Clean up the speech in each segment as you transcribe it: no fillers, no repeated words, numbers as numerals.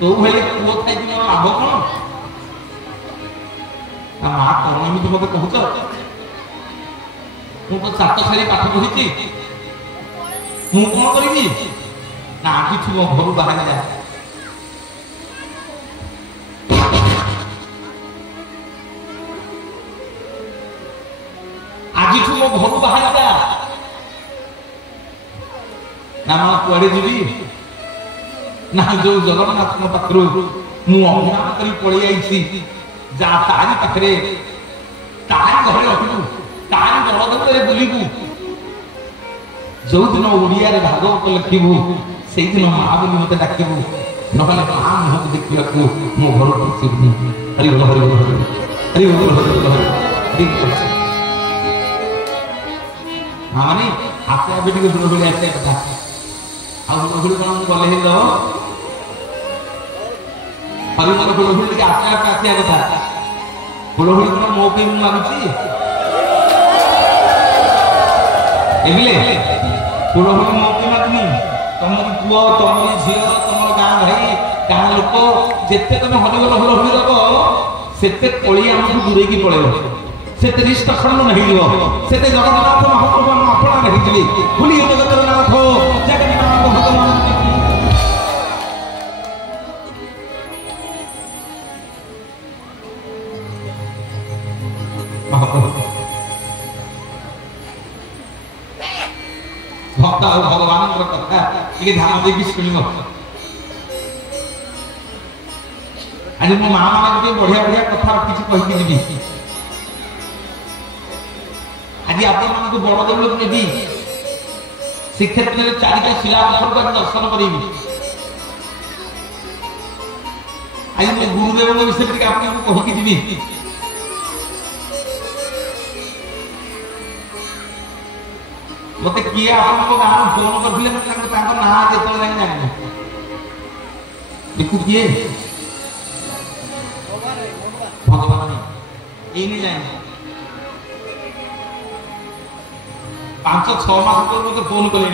तो भले पुओ थाई कि लाभ कौन ना मां कौन एमती मत कहूच मु तो 7 सारी पाठ पढ़ी मु कौन करी ना आज मो घर बाहर जा आज मो घर बाहर जा ना मां कुआड़े जीवी ना जो जगन्नाथ पाखु मु अपमान करी पड़ी आई जा तारी पाखे तारी घर रखू तारी बड़दे बुलू जो दिन ओडिया भागवत लिखू से दिन माँ बोली मत डाकबू ना माँ मुह देखा मो घर पहुंचबनी हरि बोल हरि बोल हरि बोल हरि बोल हरि हाँ मानी आपे आप दुर्बली आसे कथा आुड़ी कौन गले हरिमल हुड़हुड़ी टे आपे आप आसा कथा हुड़हुड़ी कौन मो पे मानुची हुड़हुड़ी मो पे मानुनी तुम पुओ तुम झी तुम गाँ भाई गाँ लोक जिते तुम हरिबोल हुड़हुड़ी दब से कली आमको दूरे पड़े से रिश्त खंड नहीं से जगन्नाथ महाप्रभु अपना नहीं भूली जगन्नाथ जगन्नाथ भगवान भक्त और भगवान कथा ये ध्यान देकी शुण आज मो माँ मान बढ़िया बढ़िया कथा किसी कहीकि जी आज आप बड़ देवल नेबी श्रीक्षेत्र में 4टा शिलापत्थर को दर्शन करी आज मो गुरुदेव विषय आपको कहीकि जी मत किए आपको गाँव फोन करते ना जो जान देखू किए भगवान ये नहीं जाए 5-6 मास पर मत फोन कले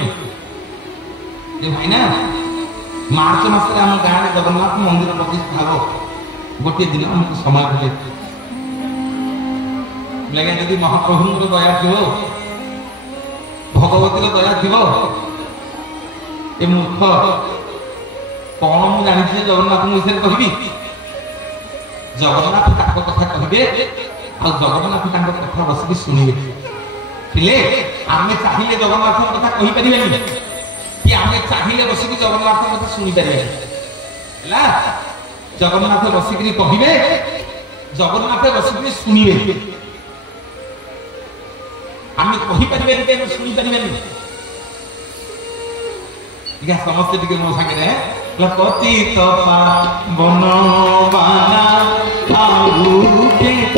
भाई ना मार्च मास आम गाँव जगन्नाथ मंदिर प्रतिष्ठा हम गोटे दिन आमको समय मिले लगे यदि महाप्रभु दया थी भगवती दया थी ए मूर्ख कौन मु जानी जगन्नाथ विषय कहबी जगन्नाथ कथा कहे आ जगन्नाथ कथा बसिक शुणे आम चाहिए जगन्नाथ कथा कही पारे कि आम चाहिए बसिक जगन्नाथ कथा शुणी पारे जगन्नाथ बसिक कहे जगन्नाथ बसिक शुणे आम कहीपर शुणी पारे समस्ते मो सागे पतित पावन बाना पतित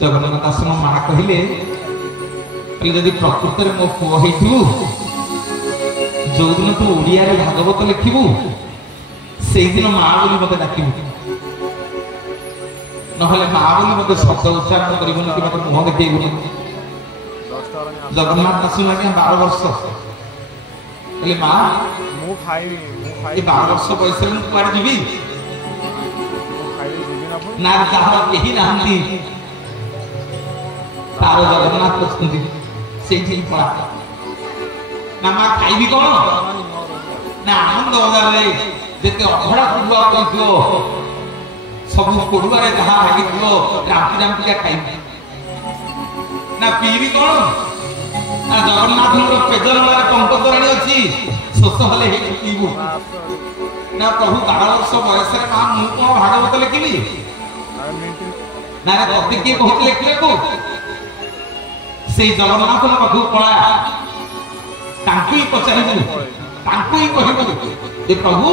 जगन्नाथ आश्रम माँ कहले जदि प्रकृत में मो पुओ हो जो दिन तू ओडिया भागवत लिखबू से दिन माँ बोली मत डाकबू ना माँ बोली मत शब्द उच्चारण कर मत मुह देखबू जगन्नाथ आश्रम आज्ञा 12 वर्ष माँ 12 वर्ष बयस कुआड़े जीवी ना कहीं ना तार जगन्नाथ से पड़ा ना माँ खाइबी कौन ना आनंद बजारे जेते अभड़ा पुआ कहियो सब कोडुआरे जहा लागिथियो रामती रामती खाइबी ना पीबी कौन ना जगन्नाथ पेजरमार टंकतराणी अच्छी शोष हेले पीबू ना प्रभु 12 वर्ष बयस माँ मु कौन भागवत लिखिली ना तते किए कहते लिखले को से जगन्नाथ पाखु पड़ा तांकु ही पचारिबू तांकु ही कहबू ए प्रभु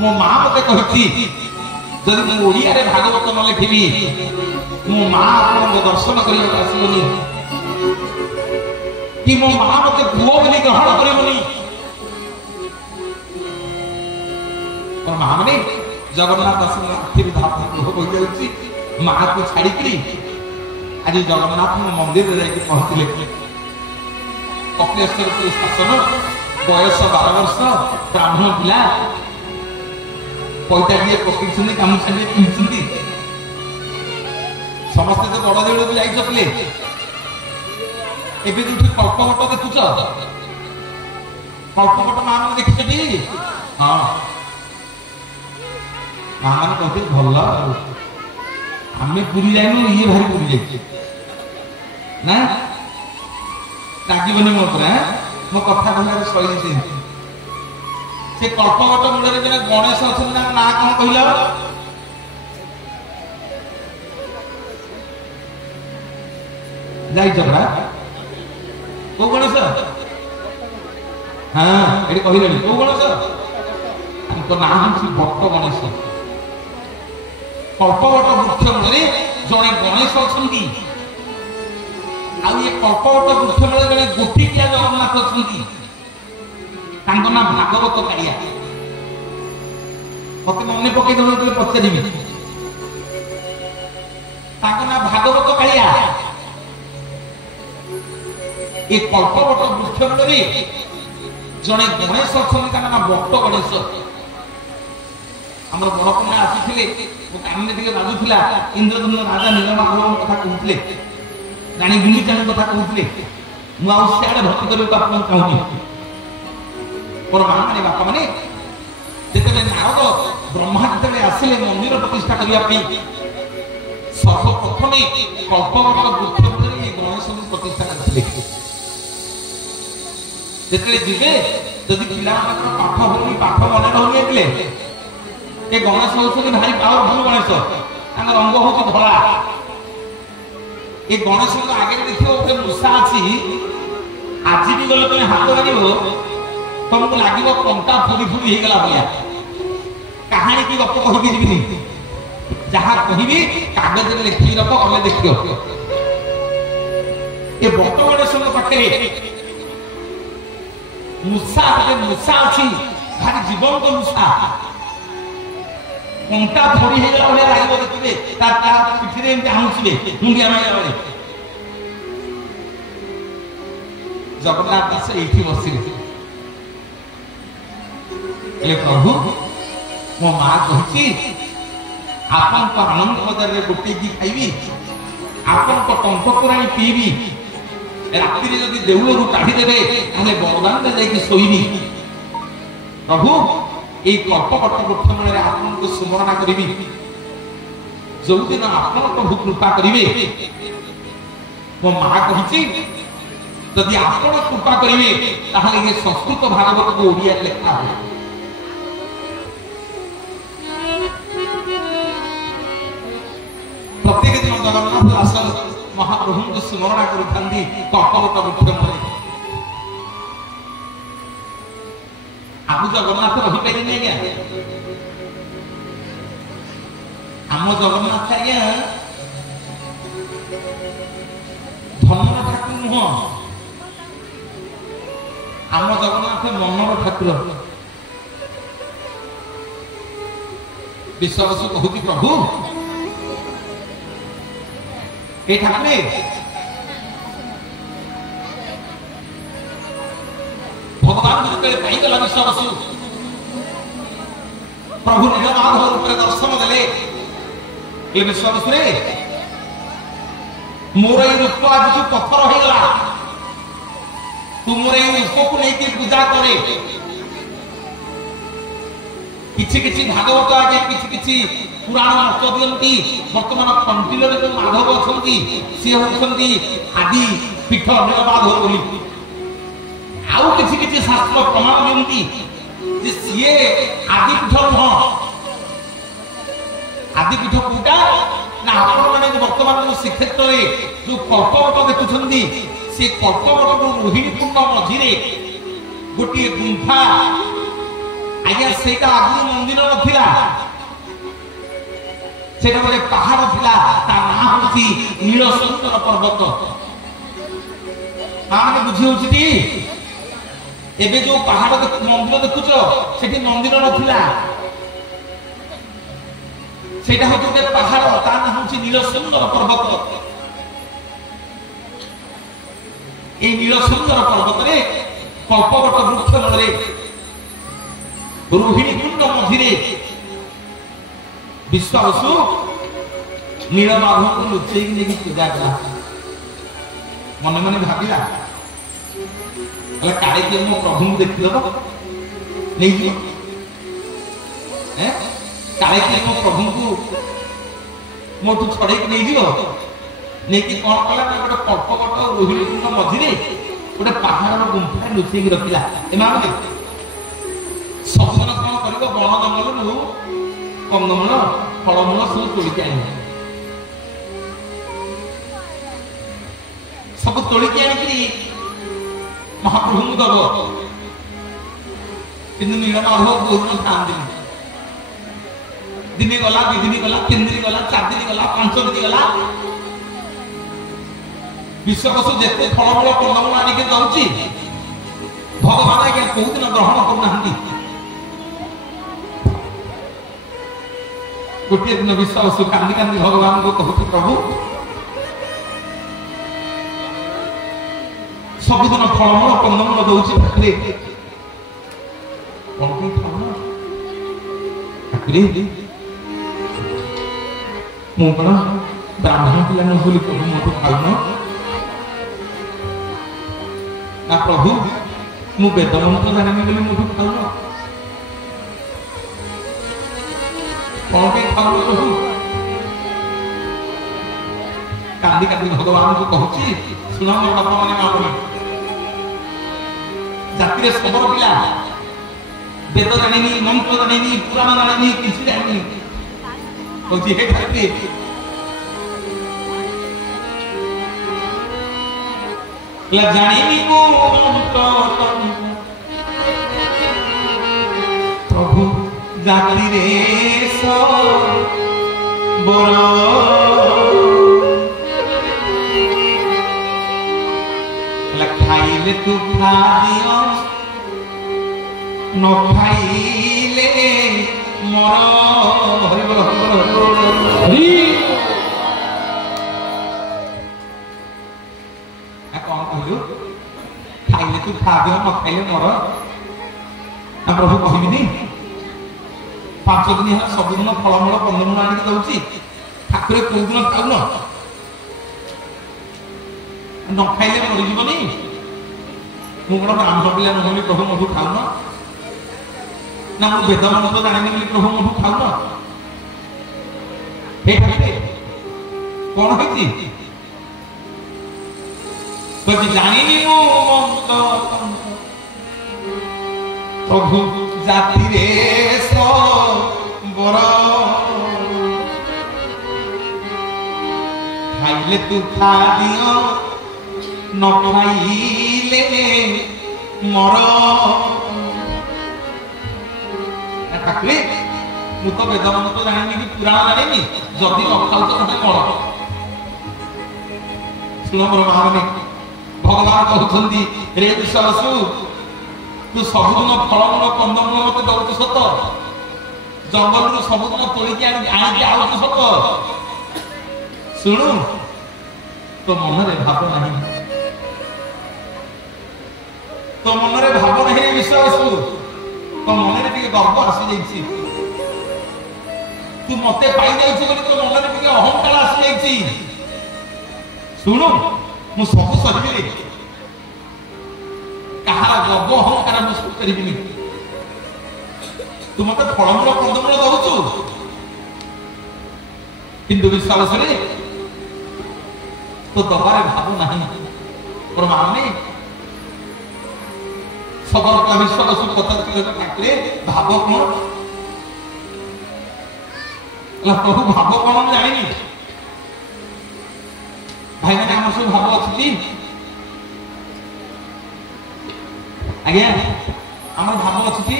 मो माँ मते कहिछि जदि मु ओडिया रे भागवत न लिखिबी मो माँ आपन दर्शन करिया आसीबनी कि मो माँ मते पुओ बोली ग्रहण करिबनी और माँ माने जगन्नाथ दर्शन आखिर धाप हो जाउछि माँ को छाड़ी करी आज जगन्नाथ मंदिर रे जाके पहुंचले कपिलेश्वर के शासन बयस 12 वर्ष ब्राह्मण पिला पैसा दिए पकड़ी काम छाड़ी पिंचुंदी समस्त तो बड़ देउल को जाई सकले एबे जो कल्पवट देखुछ कल्पवट मां ने देखिछटी हां मां ने कहते भल्ला आमे पुरी जाइनु ये भारी पुरी जाइछे ना रागीबनी मो पर मो कथा कहला सही से कल्पवट मूल जने गणेश अछन ना कोन कहिला जाई जबरा को गणेश हां एडी कहिलेनी को गणेश हमको नाम छी भक्त गणेश कल्पवट वृक्ष मूल जड़े गणेश अच्छी कल्पवट वृक्ष मूल जड़े गोटिकिया जगन्नाथ अच्छी ना भागवत कालिया मत मन पकई देव पचारि ना भागवत कालिया ये कल्पवट वृक्ष मूल जड़े गणेश अच्छा ना भक्त गणेश आम बड़पुणा आसी कान बाजुला इंद्रधन राजा नीलमाधव कथा कहते राणी गुंडीचा कथा कहते मुझे भक्ति करने को आप चाहूँगी मोर माँ मैंने बापा मैंने जिते नारद ब्रह्मा जिते आसिले मंदिर प्रतिष्ठा करने सर्वप्रथमे कल्पवट वृक्ष मूल गणेश प्रतिष्ठा करते जिते जीवे जदि पिला पाठ होनी पाठ मन रही ये गणेश होती भारी पावरफुल गणेश रंग हूँ धला ये गणेश आगे देखिए गोटे मूषा अच्छी आज भी गले तुम हाथ लगे तुमको लगे कंटा फुरी फुरी होगला भाया कहानी की गप कही जी जहाँ कहि कागज में लिखी रख गले देख ये भक्त गणेश पाखे मूषा मूषा अच्छी भारी जीवंत मूषा कंटा फोड़ी होगला भाया लगे देखिए पिठी एमती आमुचे मुंडिया मारा बेले जगन्नाथ दास ये बसिले प्रभु मो माँ कही आपन को आनंद बजार में गोटे की खाइबी आपन को टंक तोराणी पीबी राति जदि देउलू काढ़ीदेवे बरदान जाकि शोबी प्रभु ये कल्पवट वृक्ष मूल आपन को स्मरणा करी जो दिन आपन प्रभु कृपा करेंगे मो माँ कही जदि आपन कृपा करेंगे संस्कृत भागवत को ओडिया लेखा हो प्रत्येक दिन जगन्नाथ दास महाप्रभु को स्मरणा करी कल्पवट वृक्ष मूल आम जगन्नाथ रही पारे आज्ञा आम जगन्नाथ आज्ञा धनर ठाकुर नुह आम जगन्नाथ मनर ठाकुर विश्वास कहती प्रभु ये ठाकुर भगवान पाईगला विश्वास प्रभु नीलमाधव रूप दर्शन देले विश्वास मोर ये रूप आज पत्थर हो गला तुमरे उसको लेके पूजा करे किछि किछि भागवत आगे किछि किछि पुराण मत दियंती वर्तमान कंटिलो रे जो माधव अछंती से होछंती आदि पीठ नीलमाधव बोली आउ किछि किछि शास्त्र प्रमाण दियंती जे सिए आदि पीठ न आदि पीठ कोटा ना आपण माने वर्तमान जो श्रीक्षेत्र रे जो कल्पवट देखुछंती से कल्पवट जो रोहिणी कुंड मझिरे गोटे गुंफा आज्ञा सेटा आगु मंदिर नथिला सेटा गोटे पहाड़ थिला ता नाम होची नीलसुंदर पर्वत माने बुझी होची टी एबे जो पहाड़ मंदिर देखुछो सेठी मंदिर नथिला सेटा होची गोटे पहाड़ ता नाम होची नीलसुंदर पर्वत ए नीलसुंदर पर्वत रे कल्पवट वृक्ष रे रोहिणी कुंड मझिरे विश्वासु नीलमाधव को लुचेई नेकी पूजा करा मन मन भाबिला अले काळे के मो प्रभु को देखि दबो नै जी हैं काळे के मो प्रभु को मोटू छड़े के नै जीवो नेकी कोन कला गोटे कल्पवट रोहिणी कुंड मझिरे गोटे पहाड़ गुंफा लुचेई रखिला एमा देख सबन कौन करिबो बण जंगल नु कंदमूल फलमूल सब तोलिक आनी सब तोलिक आनी महाप्रभु दब किंतु नीलमाधव बहुत खाती दिन गला दिन गला 3 दिन गला 4 दिन गला 5 दिन गला विश्वकसु जेते फलमूल कंदमूल आनी दउची भगवान आगे कोउ दिन ग्रहण करना गोटे दिन विश्वास कांदी कांदी भगवान को कहते प्रभु सबुदिन फलमूल कंदमूल दौची पाखरे कौन कहीं खाऊन पाखरे मु कौन ब्राह्मण पिला न बोली प्रभु मोटू खाऊन ना प्रभु मु वेद मंत्र जानी बोली मोटू खाऊन कौन के खाऊ प्रभु कांदी कांदी भगवान को कहूची सुना मोर बापा माने माने जातिरे खबर पिला वेद जानिनी मंत्र जानिनी पुराण जानिनी किछि जानिनी कहूची हे ठाकुर ला जानिनी को मंत्र प्रभु जाति रे सो बोलो लखाइले तू खा दियो न खाइले मरो हरि बोल हरि आ कौन कहलु खाइले तू खा दियो न खाइले मरो आ प्रभु कहिबिनी 5 दिन है सबुदिन फलमूल कंदमूल आनी दउची ठाकुर कोउ दिन खाउन न खाइले मरि जीवनी मु कोन ब्राह्मण पिला न बोली प्रभु मोठू खाउन ना मु वेद मंत्र जानिनी बोली प्रभु मोठू खाउन हे ठाकुर कोन होती बज जानिनी मु मंत्र प्रभु जाति रे सो बर खाइले तू खा दियो न खाइले मर ठाकुरे मु तो वेद मंत्र जानिनी कि पुराण जानिनी जदि न खाऊ तो मते मर सुन मोर महारानी भगवान कहउछंती रे विश्वासु तू सबुदिन फलमूल कंदमूल मत दउछु सत जंगल रु सबुदिन तोलिकी आनी आउछु सत सुनु तो मन रे भाव नहीं तो मन रे भाव नहीं विश्वास तो मन रे टिके गर्व आसी जाईछि तू मते पाई जाईछु बोली तो मन रे टिके अहंकार आसी जाईछि सुनु मु सब सहिबी ଗର୍ବ ଅହଙ୍କାର ମୁଁ କରିବିନି। ତୁ ମତେ ଫଳମୂଳ କନ୍ଦମୂଳ ଦଉଛୁ, କିନ୍ତୁ ବିଶ୍ୱାସରେ ତୁ ଦବାରେ ଭାବୁ ନାହିଁ। ମୋର ମାନେ ସବର का विश्वास কথা ठाकुरे भाव कौन प्रभु भाव कौन मैं जानी भाई मैंने आम सब भाव अच्छी आज्ञा आम भाव अच्छी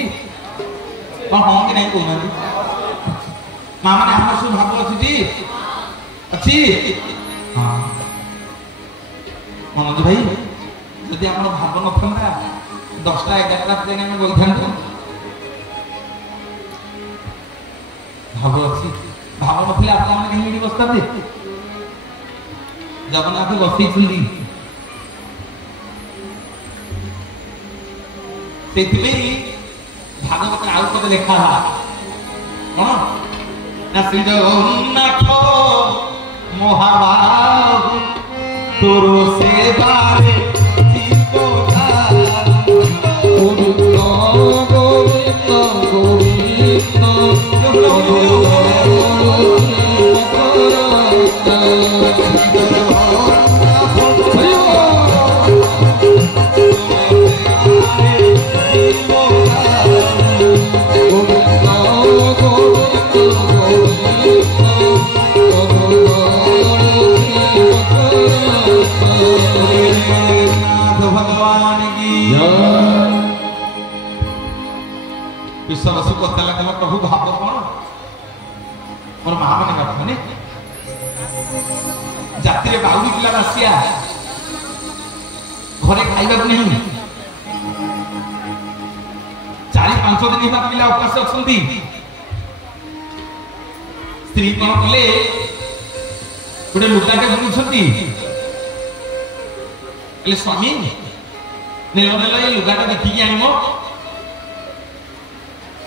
हाँ हाँ कि नहीं कहना माँ मैंने आम सब भाव अच्छी हाँ मनोज भाई जदि आप भाव न था 10टा 11टा ट्रेन में बोल था भाव अच्छी भाव नथिले आप कहीं बसता जगन्नाथ बसई भागवत आउ कदे लेखा कौन ना श्री जगन्नाथ महाबाहु तोर सेवारे प्रभु भाव कौन मोर माँ मैंने जाति बाउरी पिला आसिया घरे खाइबा नहीं 4-5 दिन पिला उपास अच्छा स्त्री कौन कले गोटे लुगाटे बुलुंट स्वामी नेल लुगाटा देखिकी आनम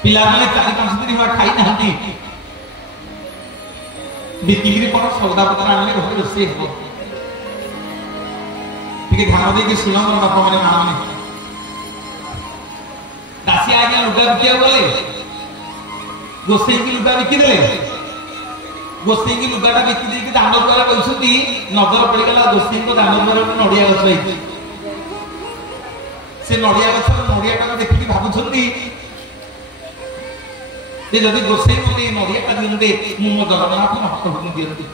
पिला मैंने 4-5 दिन खाई ना बिक्री कौन सौदा पत्र आने घर रोसे ध्यान देके शुण मोर बापा मैंने माँ मैंने दासी आज्ञा लुगा बिका गले गोसाई की लुगा बिकिदे गोसाई की लुगाटा बिकी देकी दांड द्वारा कहते नजर पड़गला गोसाई को दांड द्वारा नड़िया गछ से नड़िया गछ नड़िया देखिए भावुंट जदि गोसाई मत नड़िया दिखते मो जगन्नाथ महाप्रभु दिखती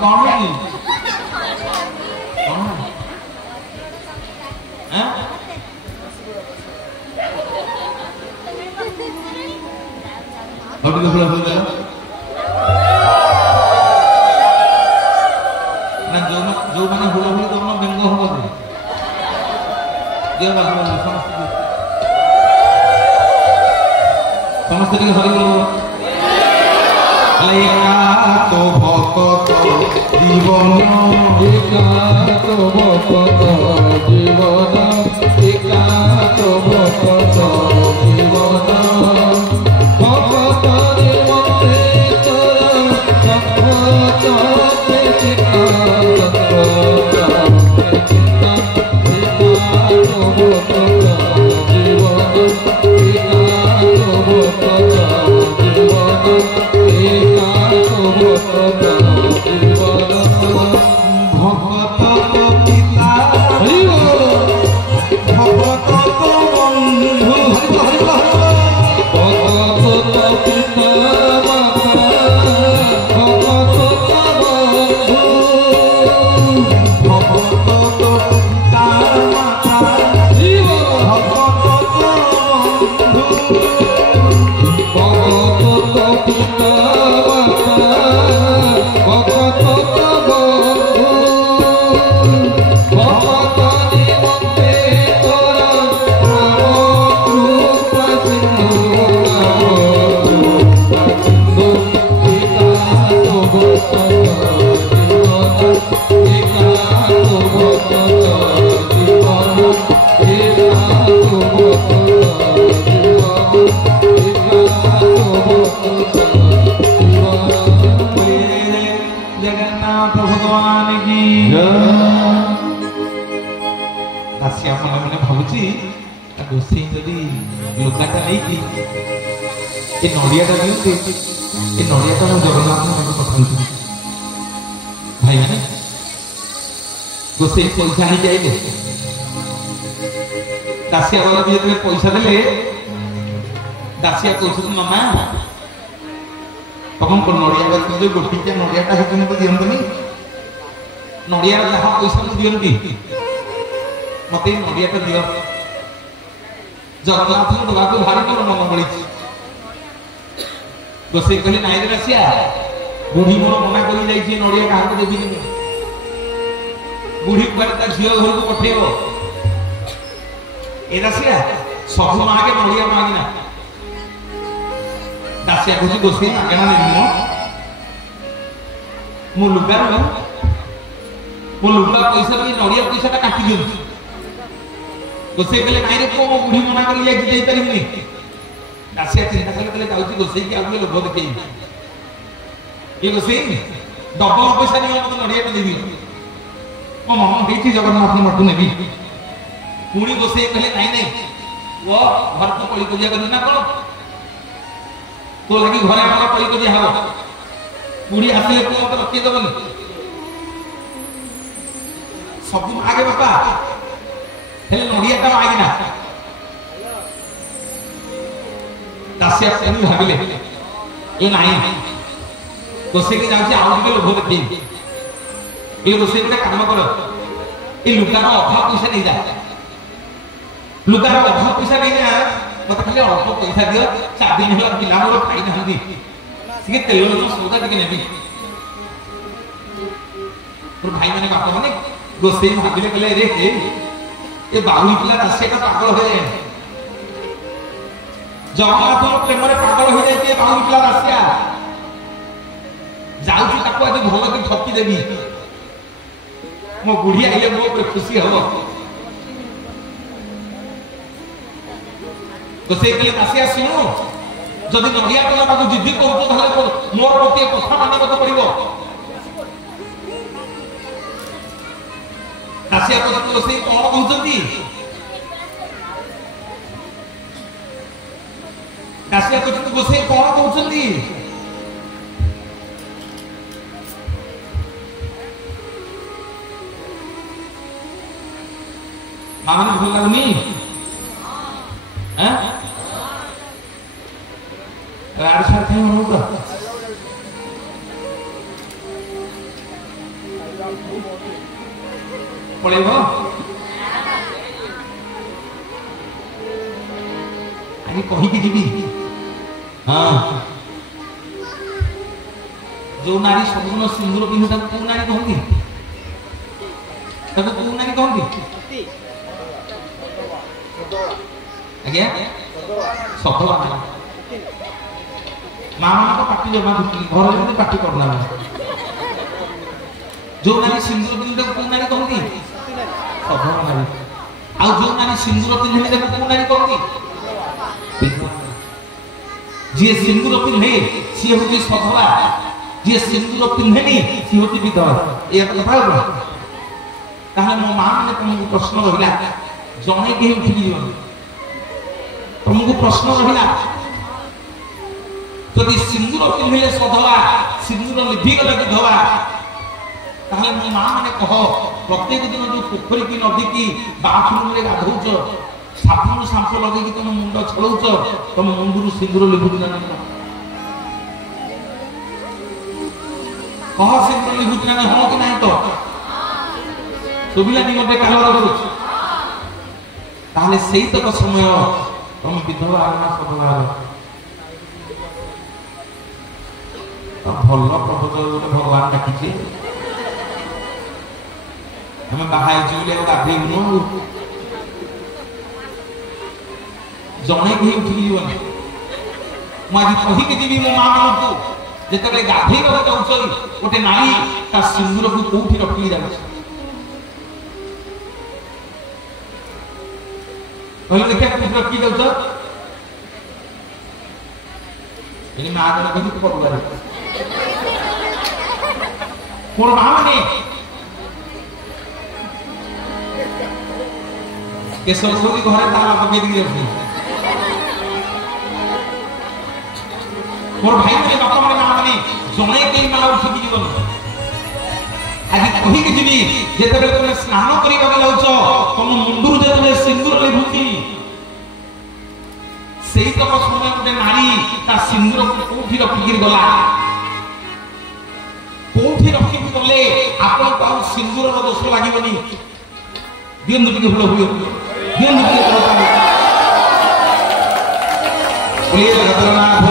कौन जो मैंने हुड़ा हुई तो व्यंग हम समस्त तो भक्त जीवन तो भक्त जीवन तो भक्त जीवन भक्त जगन्नाथ भगवान की दासिया मैंने भावुची गोसाई जदि लुगाटा नहीं ये नड़ियाटा दिखते ये नड़ियाटा जगन्नाथ पठाई भाई मैंने गोसाई पैसा नहीं जाइले दासिया वाला भी जो पैसा देले दासिया कहते मामा तुम को नड़िया गछ जो गोटी नड़ियाटा है तुमको दिंतनी नड़िया जहाँ पैसा दिंती मत नड़ियाटा दियो जगन्नाथ दवा को भारी मोर मन बड़ी गोसाई कहले नाई दासिया बुढ़ी मोर मना कर नड़िया क्या देवी बुढ़ी झील घर को पठेब ए दासिया सब मागे नड़िया मागिना दासिया कह गोसाई मागणा नहीं मो लुगार मो लुगा पैसा नड़िया पैसा काटी दिखाई गोसाई कहले नाई को बुढ़ी मना कर पारि दासिया चिंता कले जाऊँ गोसाई की आगे लोभ देखे ये गोसाई डबल पैसा नहीं मत नड़िया देवी मो मन देखी जगन्नाथ मठू नेबी पुणी गोसाई कहले नाई नाई वो घर को कली कजिया कर ना कौन तो लगी घरे आगे कली कजिया हम पुणी आसिले तो मत रखी दबन सब आगे बापा हेले नड़ियाटा मागिना दासिया पुणी भाविले ये नाई गोसाई के जाऊँ आउ टे लोभ देखे ये गोसाई गोटे काम कर ये लुगार अभाव पैसा नहीं जा लुगार अभाव पैसा नहीं जा मत खाली अल्प पैसा दियो 4 दिन है पिला मोर खाई ना तेल सौदा टे नेबी मोर भाई मैंने बाप मैंने गोसाई भाविले कहले रे ये बाहुली पिला दासिया पागल हो जाए जगन्नाथ प्रेम पागल हो जाए बाहुली पिला दासिया जाऊँ आज भल कि ठकी देवी मो बुढ़ी आइले मो खुशी हम तो से दासिया शुणु जदि नड़िया कला पाक जिद्दी कर मोर गोटे कथा मानक पड़ो दासिया रोषे कौन कहते दासिया रोषे कौन कहते मामने भूल लगनी राड सार कहीं मन का पड़ेब आगे कहीकि जीवी हाँ जो नारी सबुन सिंदूर पिंधु कौ नारी कहती कौ नारी कहती आज्ञा सफल माँ मान पार्टी जमा घर जमी पार्टी करना जो नारी सिंदूर पिंधु कौ नारी कहती सफल नारी आ जो नारी सिंदूर पिंधे कौ नारी कहती जी सिंदूर पिंधे सी हूँ सधवा जी सिंदूर पिंधेनी सी हूँ विधवा ये कथा मो माँ मैंने तुमको प्रश्न रहा जड़े कहीं उठिक तुमको प्रश्न रहा जदि सिंदूर पिंधे सधवा सिंदूर लिभिगले विधवा ताहले मो माँ मैंने कह प्रत्येक दिन जो पोखरी की नदी की बाथरूम में गाधौच साबुन सांप लगे तुम मुंड छड़ौच तुम मुंडू सिंदूर लिभुच ना कह सिंदूर लिभुच ना हाँ कि ना तो सुबिला निमते कालर करुच ताहले सेई तक समय तुम विधवा ना सधवा भल प्रभु भगवान डाकी हमें बाहर गाधेनु जड़े कहीं उठिक जीवन मुझे कहीकि जी मो माँ मान को जिते गाधे जाऊँ गोटे नारी ता सिंदूर को कौटी रखी जाऊँ देखिए कौटी रखी जाऊँ माँ जन कही पड़ुआ मोर मां माने केशव सोदी घरे ताला पके दी रखी मोर भाई माने बापा माने मां माने जणे केई माला उठी जीवन आज कहि के जीवी जेते बेले तुम स्नान करिबा जाउछ तुम मुंडुर जेते सिंदूर लेभुती सेई तो समय गोटे नारी ता सिंदूर कोठी रखि गला कोठी रखि गले आपन को सिंदूर रो दोष लागिबनी दिन दुटी के फल हुई दिन दुटी के फल बोलिए जगन्नाथ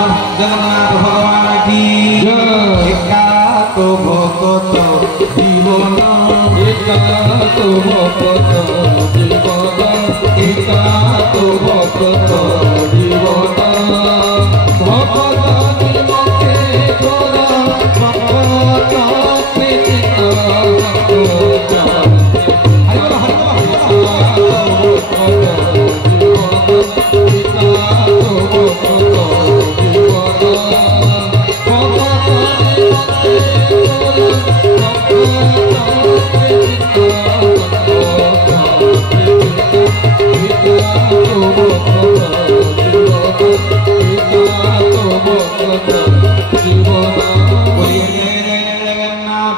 भगवान की जय। एका तो भक्त जीवन एका तो भक्त जीवन एका तो भक्त जीवन भक्त निमते तोरा भक्त प्रीति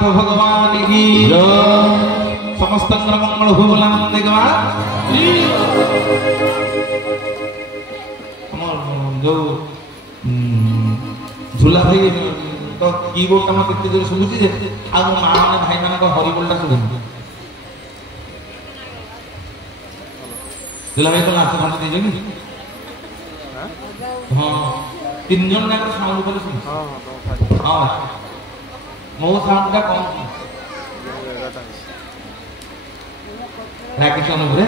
भगवान की समस्त मंगल हो बोलानंद जो झूला भाई तो कीबोर्ड टा मते जोर सुबुची जे आ मां माने भाई माने को हरि बोलटा सुबुची झूला भाई तो नाच नाच दे जनी हां तीन जन ना साउंड करे सुन हां मो साउंड का कौन राकेशन रे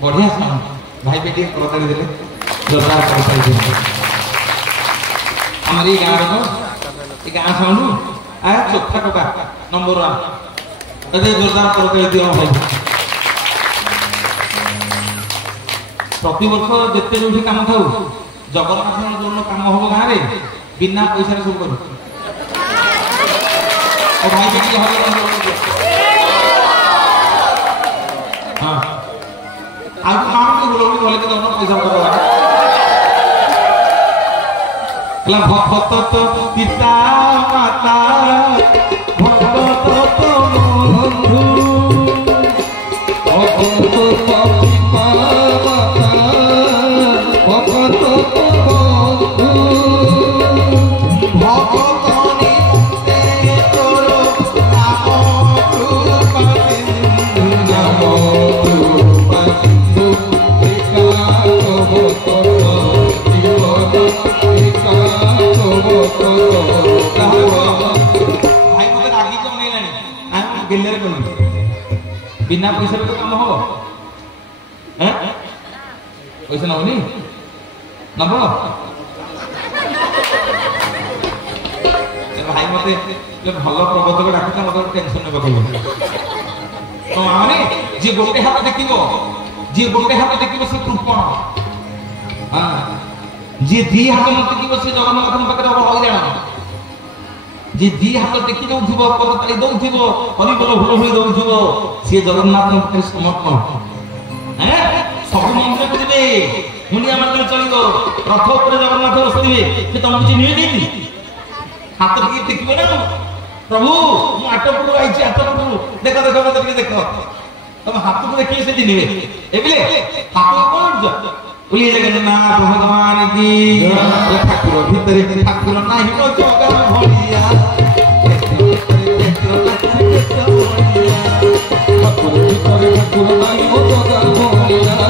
बढ़िया साउंड भाई बेटी करताली देले जोरदार करताली देले हमारी गांव रो ए गांव साउंड आ चौथा टका नंबर 1 अरे जोरदार करताली दियो भाई प्रति वर्ष जत्ते जोठी काम थाउ जगन्नाथ जोन काम हो गां रे बिना पैसा रे सब करू ओ भाई बेटी हरि हां आज मां के बोलो बोले के दोनों पैसा करवा ला भक्त तो पिता माता भक्त तो बंधु भक्त तो पिता माता भक्त तो बंधु भक्त बिना पैसा तो काम हो हैं पैसा ना होनी नबो भाई मते जे भलो प्रबोधक डाकुता मते टेंशन ने बकलो तो माने जे गोटे हाथ देखिबो जे गोटे हाथ देखिबो से कृपण हां जे दी हाथ मते देखिबो से जगन्नाथ पाखरे हो जाण जे दी हाथ देखि दउथिबो करताली दउथिबो हरि बोल भलो होई दउथिबो से जगन्नाथ पाखरे समर्पण हैं सब मंत्र करिवे मुनिया मंत्र चलिबो रथ ऊपर जगन्नाथ बसदिबे से तुम बुझी नहीं देती हाथ की देखिबो ना प्रभु मु आटपुर आइछि आटपुर देखो देखो मत देखो तुम हाथ को देखिए से दिनिवे एबले हाथ कोन ज बोलिए जगन्नाथ भगवान की ठाकुर भीतर ठाकुर नाही को जगन भलिया ठाकुर भीतर ठाकुर नाही को जगन भलिया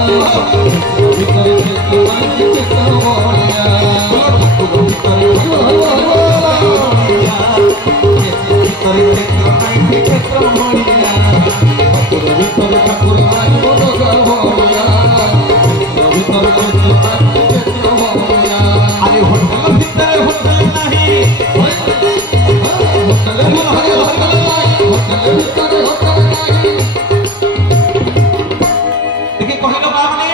भीतर ठाकुर नाही को जगन भलिया ठाकुर भीतर ठाकुर भलिया भीतर ठाकुर नाही को जगन भलिया ठाकुर भीतर ठाकुर नाही को जगन भलिया भीतर ठाकुर नाही को जगन भलिया अरे होटल भीतर होटल नाही होटल भीतर होटल नाही देखि कहिलो बाबने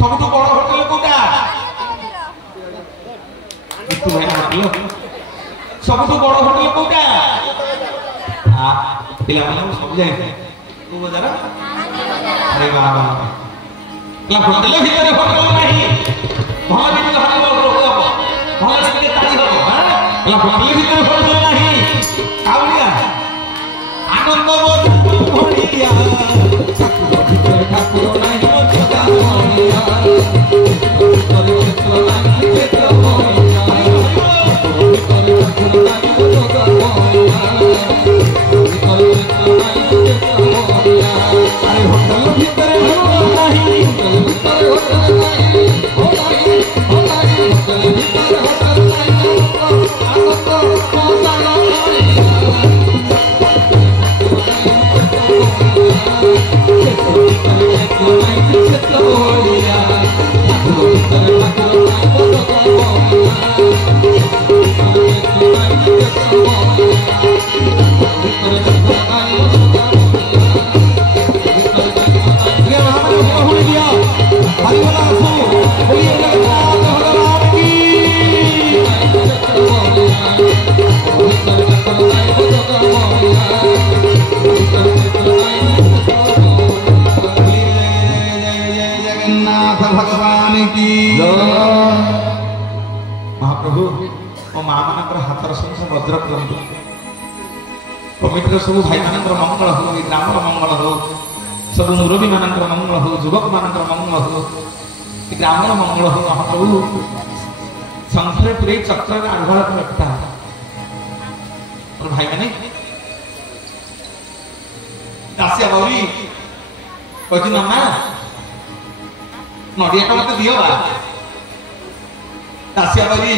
सबटु बड़ होटल कोटा तू है होटल सबटु बड़ होटल कोटा ପିଲାମାନଙ୍କୁ ସବୁ ଯାଇଥାଏ କୋଉ ବଜାର ଆରେ ବାବା ହେଲା ହୋଟେଲ ଭିତରେ ହୋଟେଲ ନାହିଁ ଭଲ ଟିକେ ହବ ଭଲ ଟିକେ ତାଳି ହବ ହେଲା ହୋଟେଲ ଭିତରେ ହୋଟେଲ ନାହିଁ କାଉଡ଼ିଆ ଆନନ୍ଦ ଭଳିଆ ଠାକୁର ନାହିଁ भगवान की महाप्रभु ओ माँ मान हाथ सब भद्र करते पवित्र सब भाई मान मंगल हो ग्राम मंगल हो सब मुरबी मान मंगल हो युवक मान मंगल हो ग्राम मंगल हो महाप्रभु संसार पूरे चक्र आधार रखता और भाई मैंने दासिया गौरी कहती मामा नड़िया तो मत दियो बा दासिया गौरी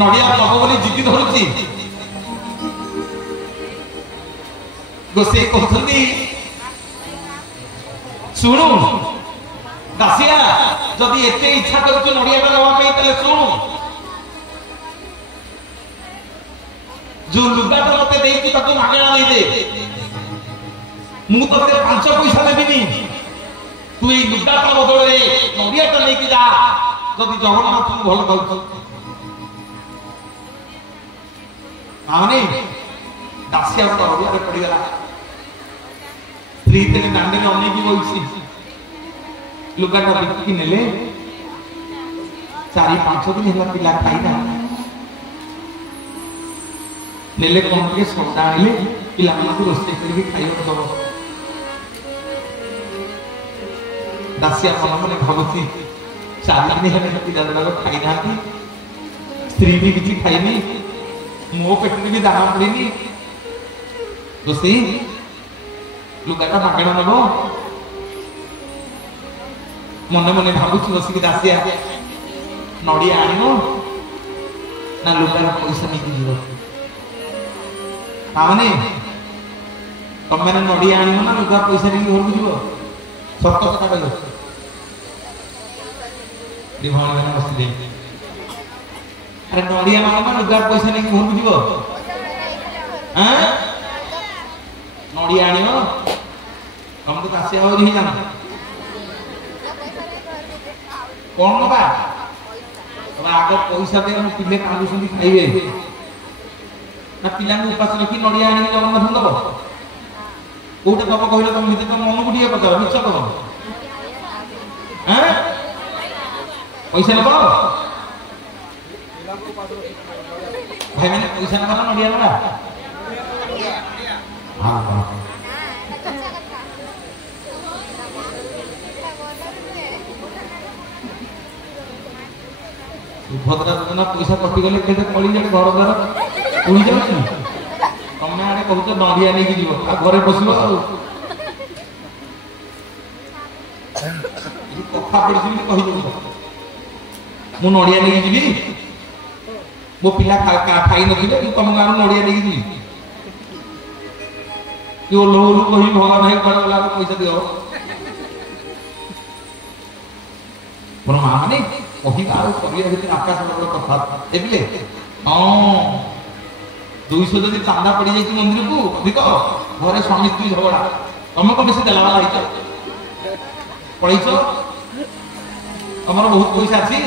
नड़िया नब बोली जिद्दी धरुची गोसे कहते शुणु दासिया जदि एते इच्छा करूँ नड़िया नवा शुणु जो लुगा तो मत मागणा नहीं दे मुझे 5 पैसा देवी तू ये लुगाटा बदल नड़ियाटा नहीं जा जदि जगन्नाथ भल पाऊ आने दासिया गोटे अड़िया पड़गला स्त्री तेरे दांडी अनेक बसी लुगाटा बिकिकी नेले 4-5 दिन है पिला खाईना नेले कौन के सौदा आइले पिला रोषे करके खाइबा दब दासिया मन मन भावुची 4 दिन है पिला खाई ना स्त्री भी किसी खाईनी मो पेट भी दाना पड़ेनी रोषे लुगाटा मागणा नब मन मन भावुची बसिक दासिया नड़िया आण ना लुगार पैसा नहीं जीव आने तुम मैंने नड़िया आण ना लुगा पैसा नहीं घर को जीव सत कथा कह भौणी मैंने बस अरे नड़िया ना लुगा पैसा नहीं घर को जीव नड़िया आण तुम तो दासिया हो जाना कौन नवा आग पैसा दे पिले कांदुं खाइबे ना पिला उपास रखी नड़िया आनी जगन्नाथ दब कौटे दब कहले तुम निजे तुम मन को टे पचार मिछ कह पैसा नब भाई मैंने पैसा नब नड़िया नवा हाँ सुभद्रा योजना पैसा कटिगले कली जाए घर द्वार उड़ी जाऊँ तमें आड़े कह नड़िया नहीं जीव घरे बस कथा पड़ी कही मु नड़िया नहीं जी मो पिला खाई नी तुम गाँव नड़िया नहीं जी ओल्लो ओल्लू कही भगवान भाई कड़े गला पैसा दियो माँ मैंने आकाश कथा देखिले हाँ 200 जब चांदा पड़ जाए मंदिर को अधिक घरे स्वामी स्त्री झगड़ा तुम कौन बेसी देला वाला पढ़ तुम बहुत पैसा अच्छी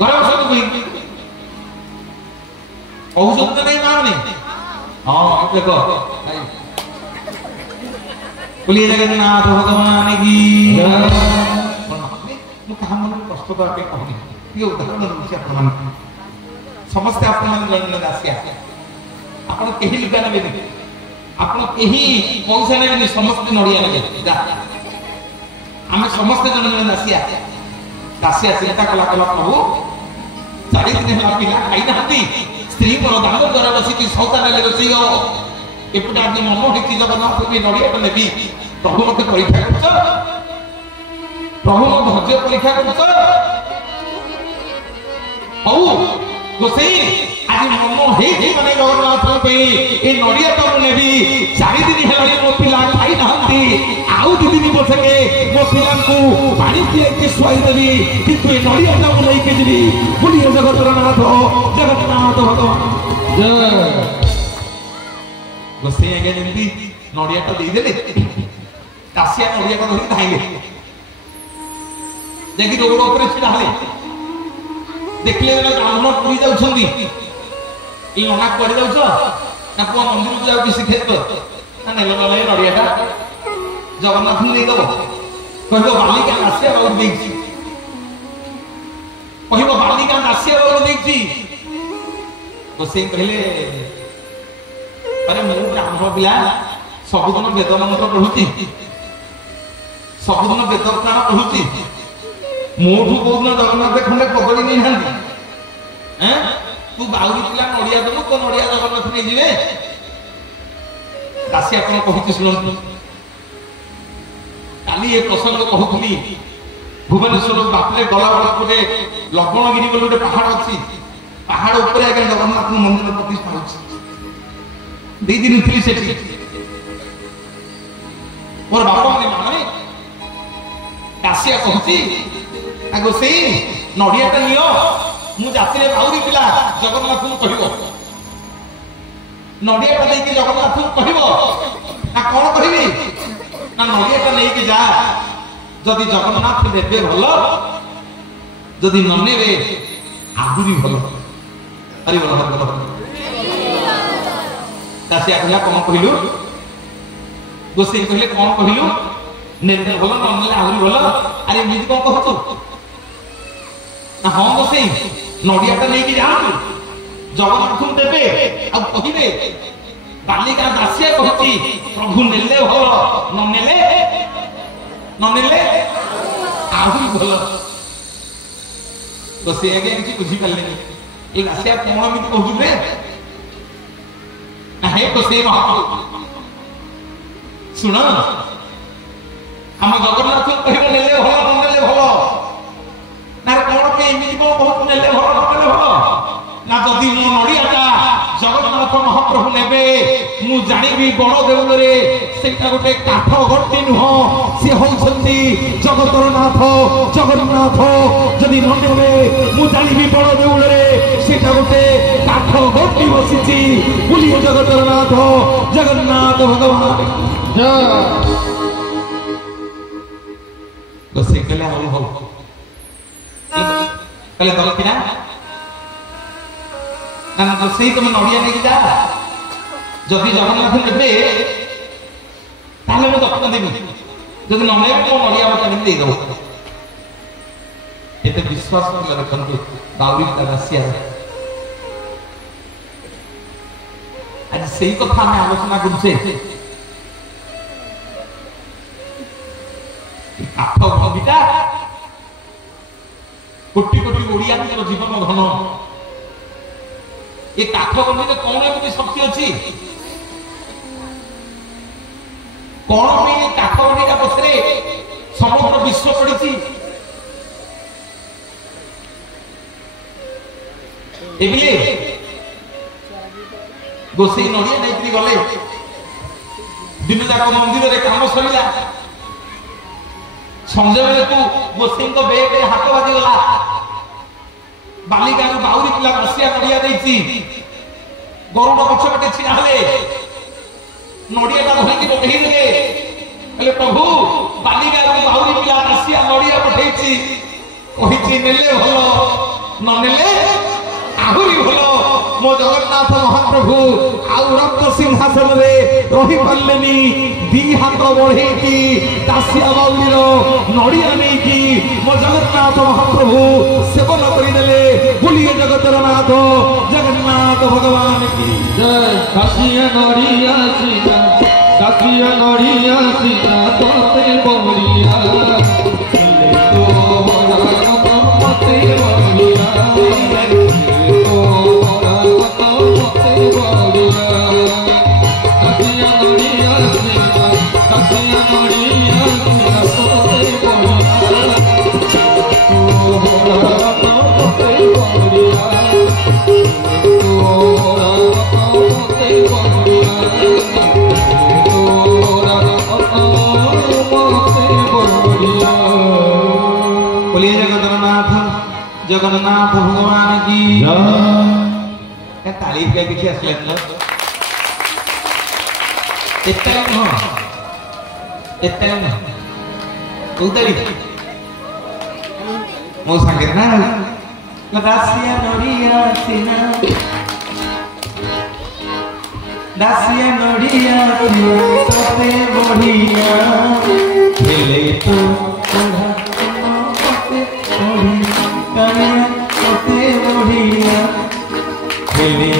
घरे बस औषध तो नहीं माँ नहीं हाँ देख बोलिए जगन्नाथ भगवान की। ମୁଁ କାହା ମନରେ କଷ୍ଟ ଦେବା ପାଇଁ କହୁନି, ଟିକେ ଉଦାହରଣ ଦେଉଛି ଆପଣମାନଙ୍କୁ। ସମସ୍ତେ ଆପଣମାନେ ଜଣେ ଜଣେ ଦାସିଆ, ଆପଣ କେହି ଲୁଗା ନେବେନି, ଆପଣ କେହି ପଇସା ନେବେନି, ସମସ୍ତେ ନଡ଼ିଆ ନେବେ। ଆମେ ସମସ୍ତେ ଜଣେ ଜଣେ ଦାସିଆ। ଦାସିଆ ଚିନ୍ତା କଲା କଲା ପ୍ରଭୁ 4 ଦିନ ହେଲା ପିଲା ଖାଇନାହାନ୍ତି, ସ୍ତ୍ରୀ ମୋର ଦାଣ୍ଡ ଦ୍ୱାରା ବସିକି ସଉଦା ନେଲେ ରୋଷେଇ ହବ, ଏପଟେ ଆଜି ମନ ହେଇଛି ଜଗନ୍ନାଥ ନଡ଼ିଆଟା ନେବି। ପ୍ରଭୁ ମତେ ପରୀକ୍ଷା କରୁଛ, ପ୍ରଭୁ ମୋ ଧୈର୍ଯ୍ୟ ପରୀକ୍ଷା କରୁଛ। ହଉ ରୋଷେଇ ଆଜି ମନ ହେଇଛି ମାନେ ଜଗନ୍ନାଥ ପାଇଁ ଏ ନଡ଼ିଆଟା ମୁଁ ନେବି। 4 ଦିନ ହେଲାଣି ମୋ ପିଲା ଖାଇନାହାନ୍ତି, ଆଉ 2 ଦିନ ପଛକେ ମୋ ପିଲାଙ୍କୁ ପାଣି ପିଆଇକି ଶୁଆଇ ଦେବି, କିନ୍ତୁ ଏ ନଡ଼ିଆଟା ମୁଁ ନେଇକି ଯିବି। ବୋଲିଏ ଜଗତର ନାଥ ଜଗନ୍ନାଥ ଭଗବାନ। ରୋଷେଇ ଆଜ୍ଞା ଯେମିତି ନଡ଼ିଆଟା ଦେଇଦେଲେ, ଦାସିଆ ନଡ଼ିଆଟା ଧରି ଧାଇଁଲେ, ଯାଇକି ରୋଡ଼ ଉପରେ ଛିଡ଼ା ହେଲେ। ଦେଖିଲେ ବ୍ରାହ୍ମଣ ପୁରୀ ଯାଉଛନ୍ତି। ଏ ନନା କୁଆଡ଼େ ଯାଉଛ? ନା ପୁଅ ମନ୍ଦିରକୁ ଯାଉଛି ଶ୍ରୀକ୍ଷେତ୍ର। ନା ନେଲ ନଲେ ନଡ଼ିଆଟା ଜଗନ୍ନାଥଙ୍କୁ ଦେଇଦବ, କହିବ ବାଲିକା ଦାସିଆ ବାବୁ ଦେଇଛି, କହିବ ବାଲିକା ଦାସିଆ ବାବୁ ଦେଇଛି। ରୋଷେଇ କହିଲେ ଆରେ ମୁଁ ବ୍ରାହ୍ମଣ ପିଲା, ସବୁଦିନ ବେଦ ମନ୍ତ୍ର ପଢୁଛି, ସବୁଦିନ ବେଦ ସ୍ନାନ ପଢୁଛି, ମୋଠୁ କୋଉଦିନ ଜଗନ୍ନାଥ ଖଣ୍ଡେ କଦଳୀ ନେଇନାହାନ୍ତି। ତୁ ବାଉରୀ ପିଲା ନଡ଼ିଆ ଦେବୁ, ତ ନଡ଼ିଆ ଜଗନ୍ନାଥ ନେଇଯିବେ। ଦାସିଆ କଣ କହୁଛି ଶୁଣନ୍ତୁ। କାଲି ଏ ପ୍ରସଙ୍ଗ କହୁଥିଲି, ଭୁବନେଶ୍ୱର ବାଟରେ ଗଲାବେଳେ ଗୋଟେ ଲବଣଗିରି ବୋଲି ଗୋଟେ ପାହାଡ ଅଛି, ପାହାଡ ଉପରେ ଆଜ୍ଞା ଜଗନ୍ନାଥ ମନ୍ଦିର ପ୍ରତିଷ୍ଠା ହଉଛି। 2 ଦିନ ଥିଲି ସେଠି, ମୋର ବାପା ମାନେ ଦାସିଆ କହୁଛି ଆଗ ସେଇ ନଡ଼ିଆଟା ନିଅ, ମୁଁ ଜାତିରେ ବାଉରୀ ପିଲା, ଜଗନ୍ନାଥଙ୍କୁ କହିବ। ନଡ଼ିଆଟା ଦେଇକି ଜଗନ୍ନାଥଙ୍କୁ କହିବ। ନା କଣ କହିବି? ନା ନଡ଼ିଆଟା ନେଇକି ଯା, ଯଦି ଜଗନ୍ନାଥ ନେବେ ଭଲ, ଯଦି ନ ନେବେ ଆହୁରି ଭଲ। ହରି ଭଲ ହରି ଭଲ। ଦାସିଆ କହିଲା କଣ କହିଲୁ? ଗୋସେଇ କହିଲେ କଣ କହିଲୁ? ନେଲେ ଭଲ, ନ ନେଲେ ଆହୁରି ଭଲ। ଆରେ ଏମିତି କଣ କହୁଛୁ? ନା ହଁ ଗୋସେଇ, ନଡ଼ିଆଟା ନେଇକି ଯାଆନ୍ତୁ, ଜଗନ୍ନାଥଙ୍କୁ ଦେବେ, ଆଉ କହିବେ ବାଲିକା ଦାସିଆ କହିଛି ପ୍ରଭୁ ନେଲେ ଭଲ, ନ ନେଲେ ଆହୁରି ଭଲ। ଗୋସେଇ ଆଜ୍ଞା କିଛି ବୁଝିପାରିଲେନି, ଏ ଦାସିଆ କଣ ଏମିତି କହୁଛୁ? ନା ହେ ଗୋସେଇ ମହାପ୍ରଭୁ ଶୁଣ, ଆମ ଜଗନ୍ନାଥଙ୍କୁ କହିବ ନେଲେ ଭଲ, ନ ନେଲେ ଭଲ। ନା କଣ ପାଇଁ ଏମିତି କଣ କହୁଛୁ ନେଲେ ଭଲ, ନ ନେଲେ ଭଲ? ନା ଯଦି ମୋ ନଡ଼ିଆଟା ଜଗନ୍ନାଥ ମହାପ୍ରଭୁ ନେବେ, ମୁଁ ଜାଣିବି ବଡ଼ ଦେଉଳରେ ସେଇଟା ଗୋଟେ କାଠ ଗଣ୍ଠି ନୁହଁ, ସେ ହଉଛନ୍ତି ଜଗତର ନାଥ ଜଗନ୍ନାଥ। ଯଦି ନ ନେବେ ମୁଁ ଜାଣିବି ବଡ଼ ଦେଉଳରେ ସେଇଟା ଗୋଟେ କାଠ ଗଣ୍ଠି ବସିଛି। ବୁଲିଏ ଜଗତର ନାଥ ଜଗନ୍ନାଥ ଭଗବାନ। ରୋଷେଇ କଲେ ହଉ ହଉ କହିଲେ ଦରକି ନା ରୋଷେଇ ତମେ ନଡ଼ିଆ ନେଇକି ଯା, ଯଦି ଜଗନ୍ନାଥ ନେବେ ତାହେଲେ ମୁଁ ଦକ୍ଷିଣ ଦେବି, ଯଦି ନ ନେବେ ମୋ ନଡ଼ିଆ ମତେ ଆଣିକି ଦେଇଦବ। ଏତେ ବିଶ୍ୱାସ କଲେ ଦେଖନ୍ତୁ ବାଉରୀ ଦାସିଆ। ଆଜି ସେଇ କଥା ଆମେ ଆଲୋଚନା କରୁଛେ। କାଠ ଗଣ୍ଡିଟା କୋଟି କୋଟି ଓଡ଼ିଆଙ୍କର ଜୀବନ ଧନ। ଏ କାଠ ଗଣ୍ଡିରେ କଣ ଏମିତି ଶକ୍ତି ଅଛି? କଣ ପାଇଁ ଏ କାଠ ଗଣ୍ଡିଟା ପଛରେ ସମଗ୍ର ବିଶ୍ୱ ପଡିଛି? ଏବିଲେ ଗୋସେଇ ନଡ଼ିଆ ନେଇକି ଗଲେ, ଦିନ ଯାକ ମନ୍ଦିରରେ କାମ ସରିଲା, ସଞ୍ଜ ବେଳକୁ ଗୋସେଇଙ୍କ ବେଗରେ ହାତ ବାଜିଗଲା। ବାଲିକାରୁ ବାଉରୀ ପିଲା ଦାସିଆ ନଡ଼ିଆ ଦେଇଛି, ଗରୁଡ଼ ପଛପଟେ ଛିଡ଼ା ହେଲେ, ନଡ଼ିଆଟା ଧରିକି ପଠେଇ ଦେଲେ। କହିଲେ ପ୍ରଭୁ ବାଲିକାରୁ ବାଉରୀ ପିଲା ଦାସିଆ ନଡ଼ିଆ ପଠେଇଛି, କହିଛି ନେଲେ ଭଲ, ନ ନେଲେ ଆହୁରି ଭଲ। मो जगन्नाथ महाप्रभु आउ रक्त सिंहासन रे रही पारलेनी दी हाथ बढ़ेकी दासिया बाउलीर नड़िया नहीं की मो जगन्नाथ महाप्रभु सेवन करदेले बोलिए जगतर नाथ जगन्नाथ भगवान की जय। दासिया नड़िया सीता दासिया नड़िया सीता तोते बोलिया तो मते बोलिया जगन्नाथ भगवान की तारीफ का किसी असलन मो सांगे ना दासिया नड़िया सीना दासिया नड़िया तोते बढ़िया खेले तो तोते बढ़िया खेले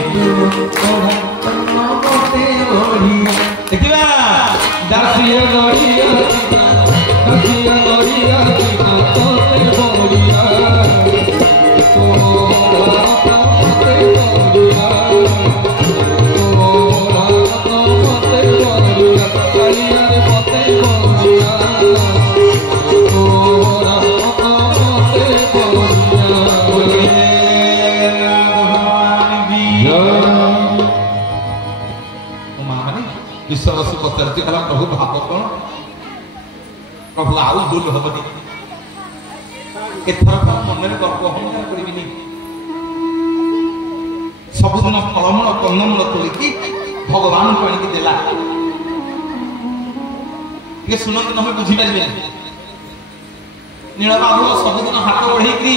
तोते बढ़िया देखिबा दासिया नड़िया दासिया नड़िया सीता तोते बोलिया तो तोते बोलिया तो तोते बोलिया कालिया रे तोते बोलिया तो तोते बोलिया विश्वासी पचारती कला प्रभु भाव कौन प्रभु आउ भूल हबनी एथर मन में गर्व अहंकार करिबिनी सबुदिन फलमूल कंदमूल तोलिकी भगवान को आनिक देला ये सुनत न बुझी पारिबे नीलबाबू सबुदिन हाथ बढ़ेकी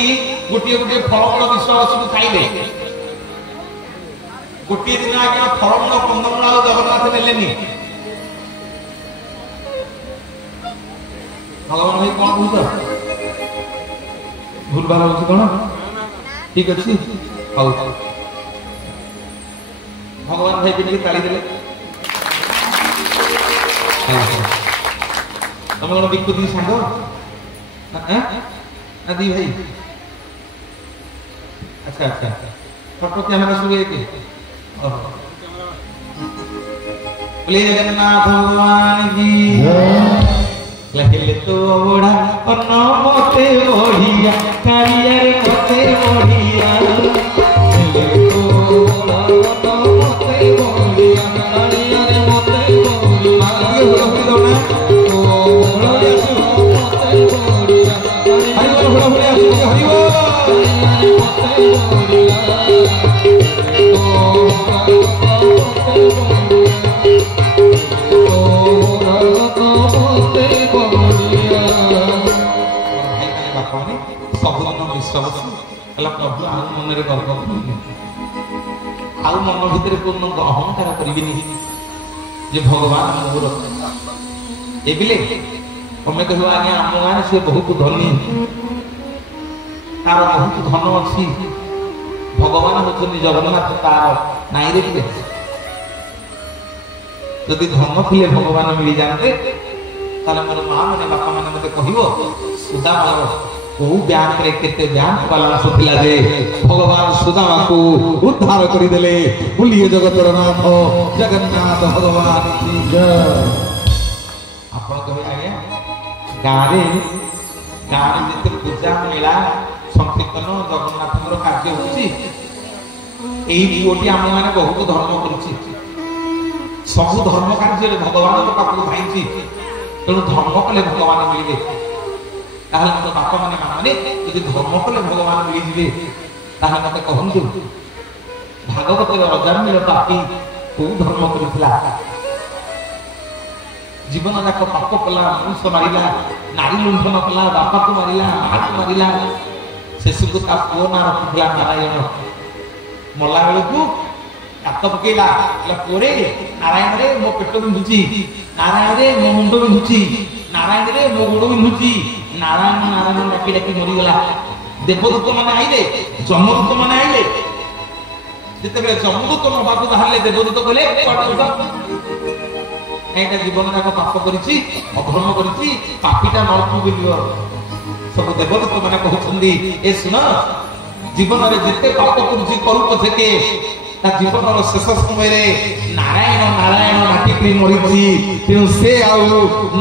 गोटे गोटे फलमूल विश्वासी को खाइबे गोटे दिन आगे फलमूल कंदमूल जगन्नाथ देलेनी भगवान भाई कौन कहूत भूल भाल हो कौन ठीक अच्छे हौ भगवान भाई भी ताली देले तुम कौन विकुदी सांग दी भाई अच्छा अच्छा फोटो कैमरा शुरू है बोलिए जगन्नाथ भगवान की लहले तो बड़ा अन्न मते बढ़िया कालिया रे मते बढ़िया लहले तो बड़ा अन्न मते बढ़िया कालिया रे मते बढ़िया ये बोलो तो ना तो बड़ा मते बढ़िया हरि बोल बड़ा बड़ा हरि बोल कालिया रे मते बढ़िया प्रभु आउ मन गर्व आउ मन भितर पूर्ण अहंकार करिबिनी जे भगवान मोर एबिले तमे कहबो आगे आम गान से बहुत धनी तार बहुत धन अछि भगवान होचनी जगन्नाथ तार नाई रे दिले यदि धन थिले भगवान मिली जानते ताले मोर मां माने बापा माने मते कहिबो सुदामा को बैंक रे केते बैंक वाला सुथिला जे भगवान सुदामा को उद्धार करि देले बोलिए जगतर नाथ जगन्नाथ भगवान की जय आपण कहे आगे गारे जते पूजा मेला संकीर्तन जगन्नाथर कार्य होछि एही पुओटी हम माने बहुत धर्म करूछि सब धर्म कार्य रे भगवान तो पाखु धाइछि तेणु धर्म कले भगवान मिलिबे ताहले मत बापा माने माने यदि धर्म कले भगवान मिली जिवे ताहले मते कहंतु भागवत रे अजामिल पापी को धर्म करितला जीवन जाक पाप कला मनुष्य मारिला नारी लुंठन कला बापा को मारिला मां को मारिला शेष को ता को ना रखिला नारायण ମଲା ବେଳକୁ ହାତ ପକେଇଲା ପରେ ନାରାୟଣରେ ମୋ ପେଟ ବିନ୍ଧୁଛି, ନାରାୟଣରେ ମୋ ମୁଣ୍ଡ ବିନ୍ଧୁଛି, ନାରାୟଣରେ ମୋ ଗୋଡ ବିନ୍ଧୁଛି, ନାରାୟଣ ନାରାୟଣ ଡାକି ଡାକି ମରିଗଲା। ଦେବଦୂତ ମାନେ ଆଇଲେ, ଯମଦୂତ ମାନେ ଆଇଲେ। ଯେତେବେଳେ ଯମଦୂତ ନବାକୁ ବାହାରିଲେ ଦେବଦୂତ କହିଲେ ଏଇଟା ଜୀବନ ଯାକ ପାପ କରିଛି, ଅଧର୍ମ କରିଛି, ପାପୀଟା ନଳକୁ ବୁଲିବ। ସବୁ ଦେବଦୂତ ମାନେ କହୁଛନ୍ତି ଏ ଶୁଣ, ଜୀବନରେ ଯେତେ ପାପ କରୁଛି କରୁ ପଛକେ ତା ଜୀବନର ଶେଷ ସମୟରେ ନାରାୟଣ ନାରାୟଣ ଡାକିକି ମରିଛି, ତେଣୁ ସେ ଆଉ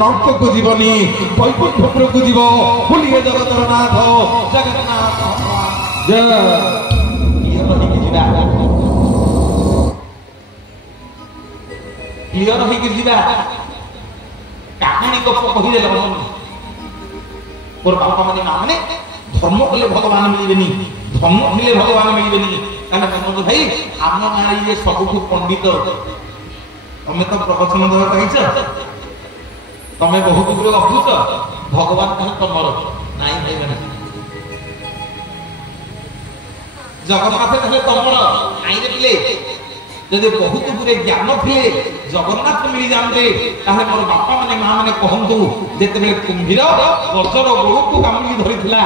ନର୍କକୁ ଯିବନି, ବୈକୁଣ୍ଠପୁରକୁ ଯିବ। ବୁଲିବେ ଜଗତର ନାଥ ଜଗନ୍ନାଥ। କ୍ଲିୟର ହେଇକି ଯିବା। କାହାଣୀ ଗପ କହିଦେଲେ ହବନି। ମୋର ବାପା ମାନେ ମା ମାନେ ଧର୍ମ କଲେ ଭଗବାନ ମିଳିବେନି, ଧର୍ମ ଥିଲେ ଭଗବାନ ମିଳିବେନି। ତାହେଲେ ମନୋଜ ଭାଇ ଆମ ଗାଁରେ ଇଏ ସବୁଠୁ ପଣ୍ଡିତ, ତମେ ତ ପ୍ରବଚନ ଦେବା ପାଇଛ, ତମେ ବହୁତ ଦୂର ଗପୁଛ, ଭଗବାନ କହେ ତମର ନାଇଁ ଭାଇ ମାନେ। ଜଗନ୍ନାଥ କହିଲେ ତମର ନାଇଁରେ ପିଲେ। ଯଦି ବହୁତ ଦୂରେ ଜ୍ଞାନ ଥିଲେ ଜଗନ୍ନାଥ ମିଳିଯାଆନ୍ତେ, ତାହେଲେ ମୋର ବାପା ମାନେ ମା ମାନେ କହନ୍ତୁ, ଯେତେବେଳେ କୁମ୍ଭୀର ଗଜର ଗୋଳକୁ କାମୁଡ଼ି ଧରିଥିଲା,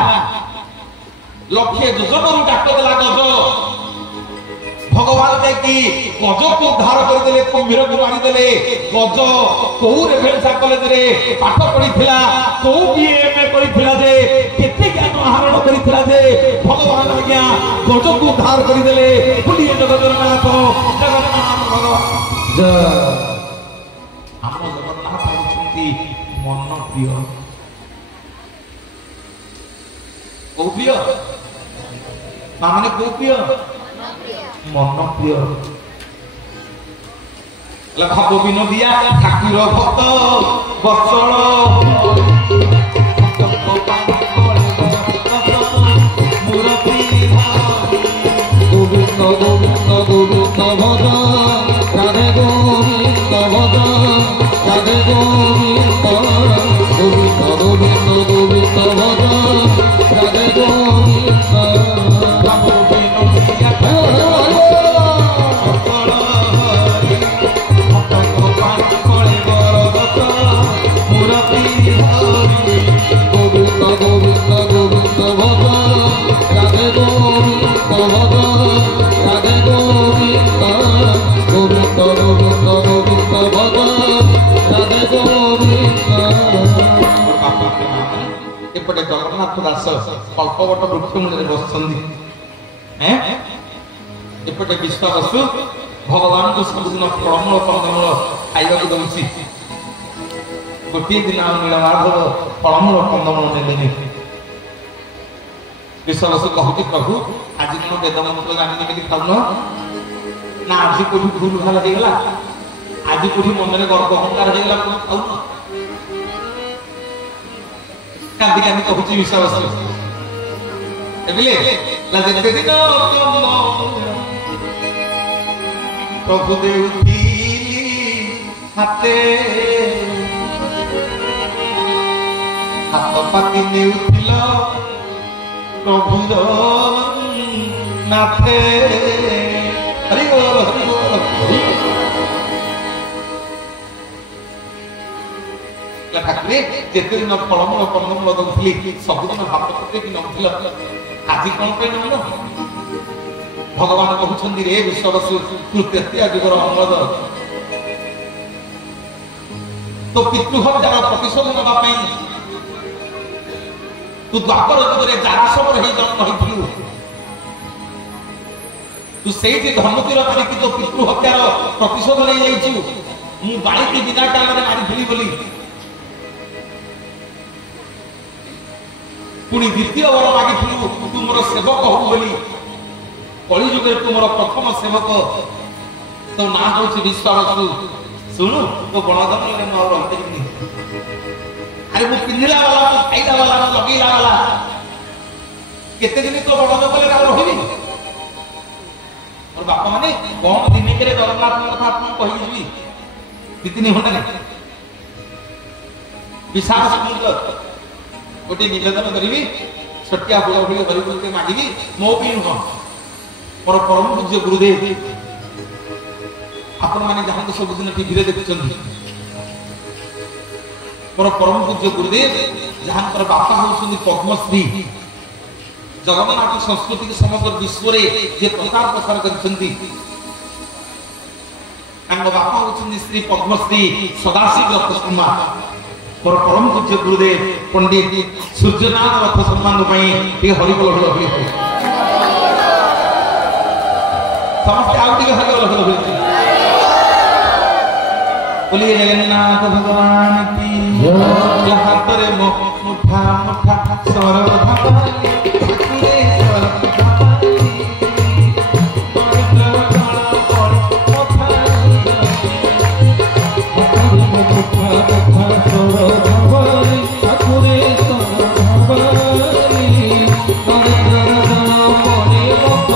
ଲକ୍ଷେ ଯୋଜନରୁ ଡାକ ଦେଲା ଗଜ, ଭଗବାନ ଯାଇକି ଗଜକୁ ଉଦ୍ଧାର କରିଦେଲେ, କୁମ୍ଭୀରକୁ ମାରିଦେଲେ। ଗଜ କୋଉ ରେଭେନ୍ସା କଲେଜରେ ପାଠ ପଢିଥିଲା, କୋଉ BA କରିଥିଲା, ଯେ କେତେ ଜ୍ଞାନ ଆହରଣ କରିଥିଲା, ଯେ ଭଗବାନ ଆଜ୍ଞା ଗଜକୁ ଉଦ୍ଧାର କରିଦେଲେ। ବୁଲିଏ ଜଗନ୍ନାଥ ଜଗନ୍ନାଥ ଭଗବାନ। ଆମ ଜଗନ୍ନାଥ ହେଉଛନ୍ତି ମନ ପ୍ରିୟ। କୋଉ ପ୍ରିୟ? ମାନେ କୋଉ ପ୍ରିୟ? ମନ ପ୍ରିୟ। ଭାବ ବିନୋଦିଆ ଠାକୁର ଭକ୍ତ ବତ୍ସଳ, গোবিন্দ গোবিন্দ গোবিন্দ ভজ, রাধে গোবিন্দ ভজ, রাধে গোবিন্দ গোবিন্দ গোবিন্দ গোবিন্দ ভজ, রাধে গোবিন্দ। গোবিন্দ গোবিন্দ গোবিন্দ ভজ, রাধে গোবিন্দ ভজ, রাধে গোবিন্দ গোবিন্দ গোবিন্দ গোবিন্দ ভজ, রাধে গোবিন্দ। এপটে জগন্নাথ দাস কল্পবট বৃক্ষ মূଳରେ ବସିଛନ୍ତି, ଏପଟେ ବିଶ୍ୱାବସୁ ଭଗବାନଙ୍କୁ ସବୁଦିନ ଫଳମୂଳ କନ୍ଦମୂଳ ଖାଇବାକୁ ଦଉଛି। ଗୋଟିଏ ଦିନ ଆଉ ନୀଳମାଧବ ଫଳମୂଳ କନ୍ଦମୂଳ ନେଲେନି। ବିଶ୍ୱାବସୁ କହୁଛି, ପ୍ରଭୁ ଆଜି କଣ ବେଦ ମନ୍ତ୍ର ଜାଣିନି ବୋଲି ଖାଉନ? ନା ଆଜି କୋଉଠି ଭୁଲ ଭାଲ ହେଇଗଲା, ଆଜି କୋଉଠି ମନରେ ଗର୍ବ ଅହଙ୍କାର ହେଇଗଲା, ଖାଉନ? କାନ୍ଦି କାନ୍ଦି କହୁଛି ବିଶ୍ୱାବସୁ। ଯେତେ ଦିନ ପ୍ରଭୁ ଦେଉଥିଲି ହାତେ, ହାତ ପାତି ନେଉଥିଲ ପ୍ରଭୁର ନାଥେ। ହରି ବୋଲ ହରି ବୋଲ। ଠାକୁରେ ଯେତେ ଦିନ ଫଳମୂଳ କନ୍ଦମୂଳ ଦଉଥିଲି, ସବୁଦିନ ହାତ ପକେଇକି ନଉଥିଲ, ଆଜି କଣ ପାଇଁ ନଉନ? ଭଗବାନ କହୁଛନ୍ତି, ରେ ବିଶ୍ୱାବସୁ, ତୁ ତୃତୀୟ ଯୁଗର ଅମଳ, ତୋ ପିତୃହତ୍ୟାର ପ୍ରତିଶୋଧ ନେବା ପାଇଁ ତୁ ଦ୍ୱାପର ଯୁଗରେ ଜାରାଶବର ହେଇ ଜନ୍ମ ହେଇଥିଲୁ। ତୁ ସେଇଠି ଧନୁତୀର ମାରିକି ତୋ ପିତୃହତ୍ୟାର ପ୍ରତିଶୋଧ ନେଇଯାଇଛୁ। ମୁଁ ବାଳିକି ବିନା କାଳରେ ମାରିଥିଲି ବୋଲି ପୁଣି ଦ୍ୱିତୀୟ ବର ମାଗିଥିଲୁ, ତୁ ମୋର ସେବକ ହବୁ ବୋଲି। କଳି ଯୁଗରେ ତୁ ମୋର ପ୍ରଥମ ସେବକ, ତୋ ନାଁ ହଉଛି ବିଶ୍ୱାବସୁ। ଶୁଣୁ, ତୋ ଗଣଧନରେ ମୁଁ ଆଉ ରହିପାରିବିନି। ଆରେ ମୁଁ ପିନ୍ଧିଲା ବାଲା, ମୁଁ ଖାଇଲା ବାଲା, ମୁଁ ଲଗେଇଲା ବାଲା, କେତେ ଦିନ ତୋ ବଣଜ କଲେ ଆଉ ରହିବି? ମୋର ବାପା ମାନେ କଣ ଦିନିକରେ ଜଗନ୍ନାଥଙ୍କ କଥା ଆପଣଙ୍କୁ କହିକି ଯିବି? 2-3 ଘଣ୍ଟାରେ ବିଶାଳ ସମୁଦ୍ର गोटे निवेदन करी छोटिया फूल फूल कर मागिबी मो भी नुह ମୋର ପରମ ପୂଜ୍ୟ ଗୁରୁଦେବ ଆପଣ ମାନେ ଯାହାକୁ ସବୁଦିନ ଟିଭିରେ ଦେଖୁଛନ୍ତି ମୋର ପରମ ପୂଜ୍ୟ ଗୁରୁଦେବ ଯାହାଙ୍କର ବାପା ହେଉଛନ୍ତି ପଦ୍ମଶ୍ରୀ ଜଗନ୍ନାଥ ସଂସ୍କୃତି ସମଗ୍ର ବିଶ୍ୱରେ ଯେ ପ୍ରଚାର ପ୍ରସାର କରିଛନ୍ତି ତାଙ୍କ ବାପା ହେଉଛନ୍ତି ଶ୍ରୀ ପଦ୍ମଶ୍ରୀ ସଦାଶିବ ରଥ ଶର୍ମା ମୋର ପରମ ପୂଜ୍ୟ ଗୁରୁଦେବ ପଣ୍ଡିତ ସୂର୍ଯ୍ୟନାଥ ରଥ ଶର୍ମାଙ୍କ ପାଇଁ ଟିକେ ହରିବୋଲ ହଳ ହୁଏ ସମସ୍ତେ ଆଉ ଟିକେ ହରିବୋଲ ହଳ ହୁଏ बोलिए जगन्नाथ भगवान की जय हाथ रे मुठा मुठा स्वर धमाली ठाकुरे स्वर धमाली पवित्र काल पर मुठा मुठा स्वर धमाली ठाकुरे स्वर धमाली पवित्र काल पर धमाली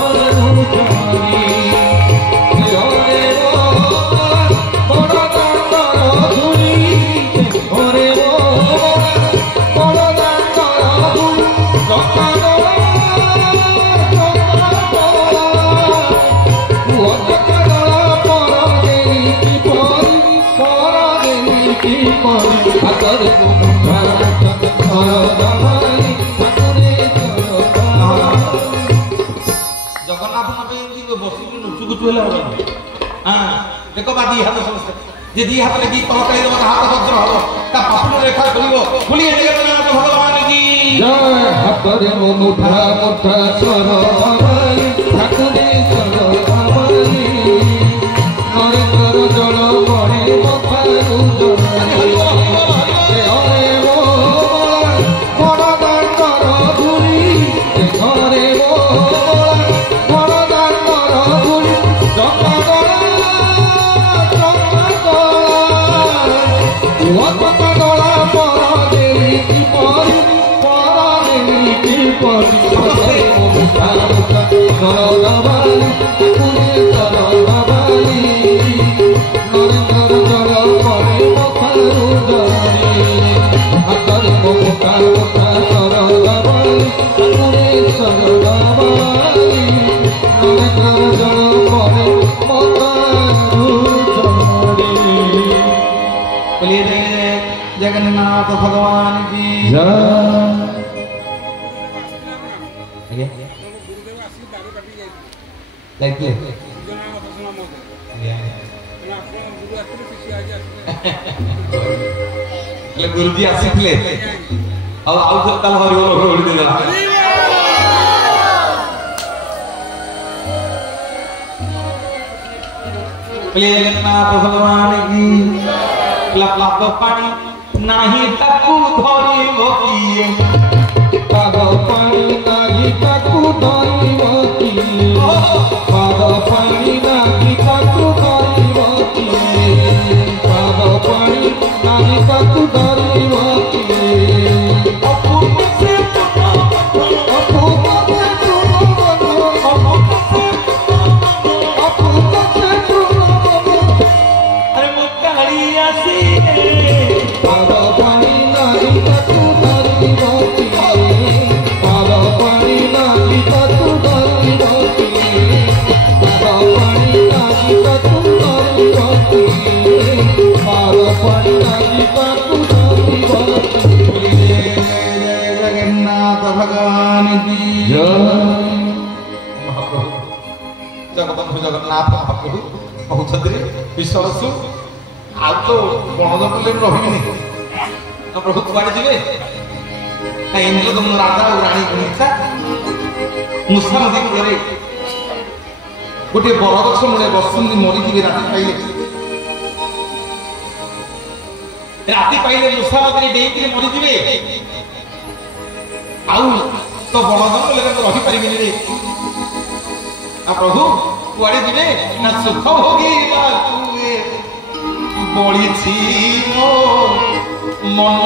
देखो बादी हाथ समझते जे दी हाथ लगी पकड़े तो हाथ वज्र हो ता पापुन रेखा खुलिबो खुलिए जगन्नाथ भगवान की जय हाथ रे मुठा मुठा स्वर धमाली ठाकुरे स्वर धमाली नरेंद्र जल पड़े मथारू जमाली हरे वो बड़ दांडर धूली घरे वो बड़ दांडर धूली जगन्नाथ भगवान की जय गुरुजी आसिले और आउ ताल हरिबोल होड़ी देला जगन्नाथ भगवान की लप पानी नाही ताकू धरिबो किए पाद पानी नाही ताकू धरिबो किए पाद पानी नाही ताकू धरिबो किए पाद पानी नाही ताकू धरिबो किए अपूर्व से अरे मुक्काड़ी आसी जगन्नाथ भगवान की जय जगबंधु जगन्नाथ महाप्रभु कहते विश्वासु आ तो बण जंगल रही प्रभु कुआड़े जी तुम राजा और राणी गुणिता मूषा नदी कूल गोटे बरगछ मूले बसुंदी मरीजी राति पाइले मूषा नदी डेईकि मरीजी आउ तो बण जंगल रही पारे प्रभु कुआड़े जी ना सुख भोगी बड़ी मो मन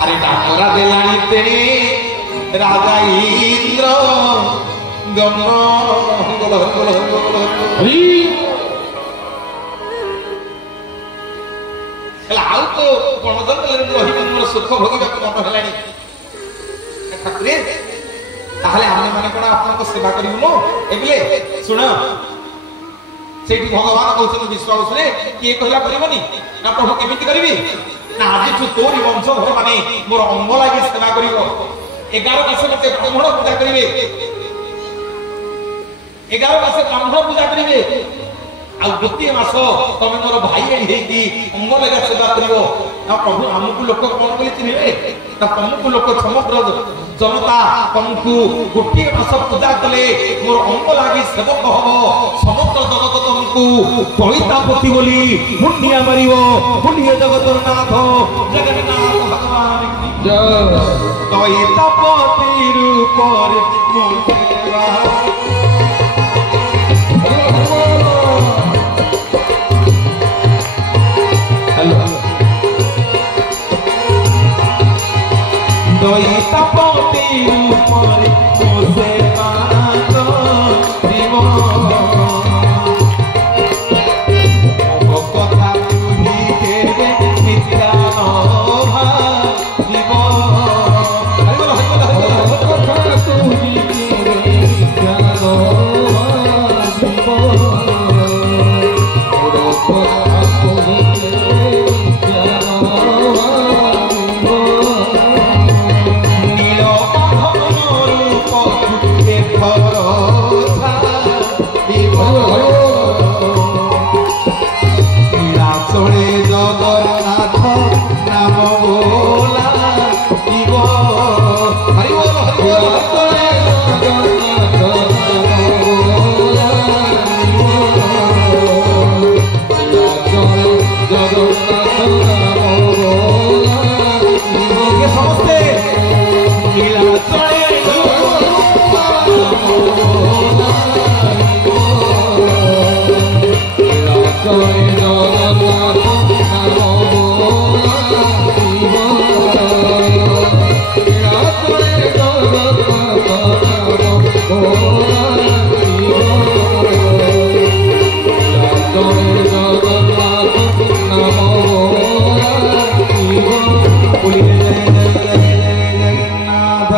अरे डाकरा देलानी तेरे राजा इंद्र गम आउ तो बण जंगल रही मोर सुख भोगा मन है ठाकुरे ताहले आमे माने कोन आपन को सेवा करिवनो एबले सुन सेठी भगवान कहउछन विश्वास रे किए कहला करिवनी ना प्रभु केमिति करिवि ना आज तू तोरी वंशधर माने मोर अंग लागि सेवा करिवो 11 मास मते ब्राह्मण पूजा करिवे 11 मास ब्राह्मण पूजा करिवे आ गोटे मास तमे मोर भाई हेकी अंग लागि सेवा करिवो ना प्रभु हमकु लोक कोन बोली चिनिबे ना तुमको लोक समग्र जनता तुमको गोटे मास पूजा कले मोर अंग लागि सेवक हबो समग्र जगत तुमको कवितापति बोली पुण्य मारिवो पुण्य जगतर नाथ जगन्नाथ भगवान की जय कवितापति रूप रे मोसेवा दयितापति रूपरे मोसे मात जीव ओ कथा तुही केबे मिथ्या न भाविब कथा तुही केबे मिथ्या न भाविब मोर कथा तुही केबे मिथ्या न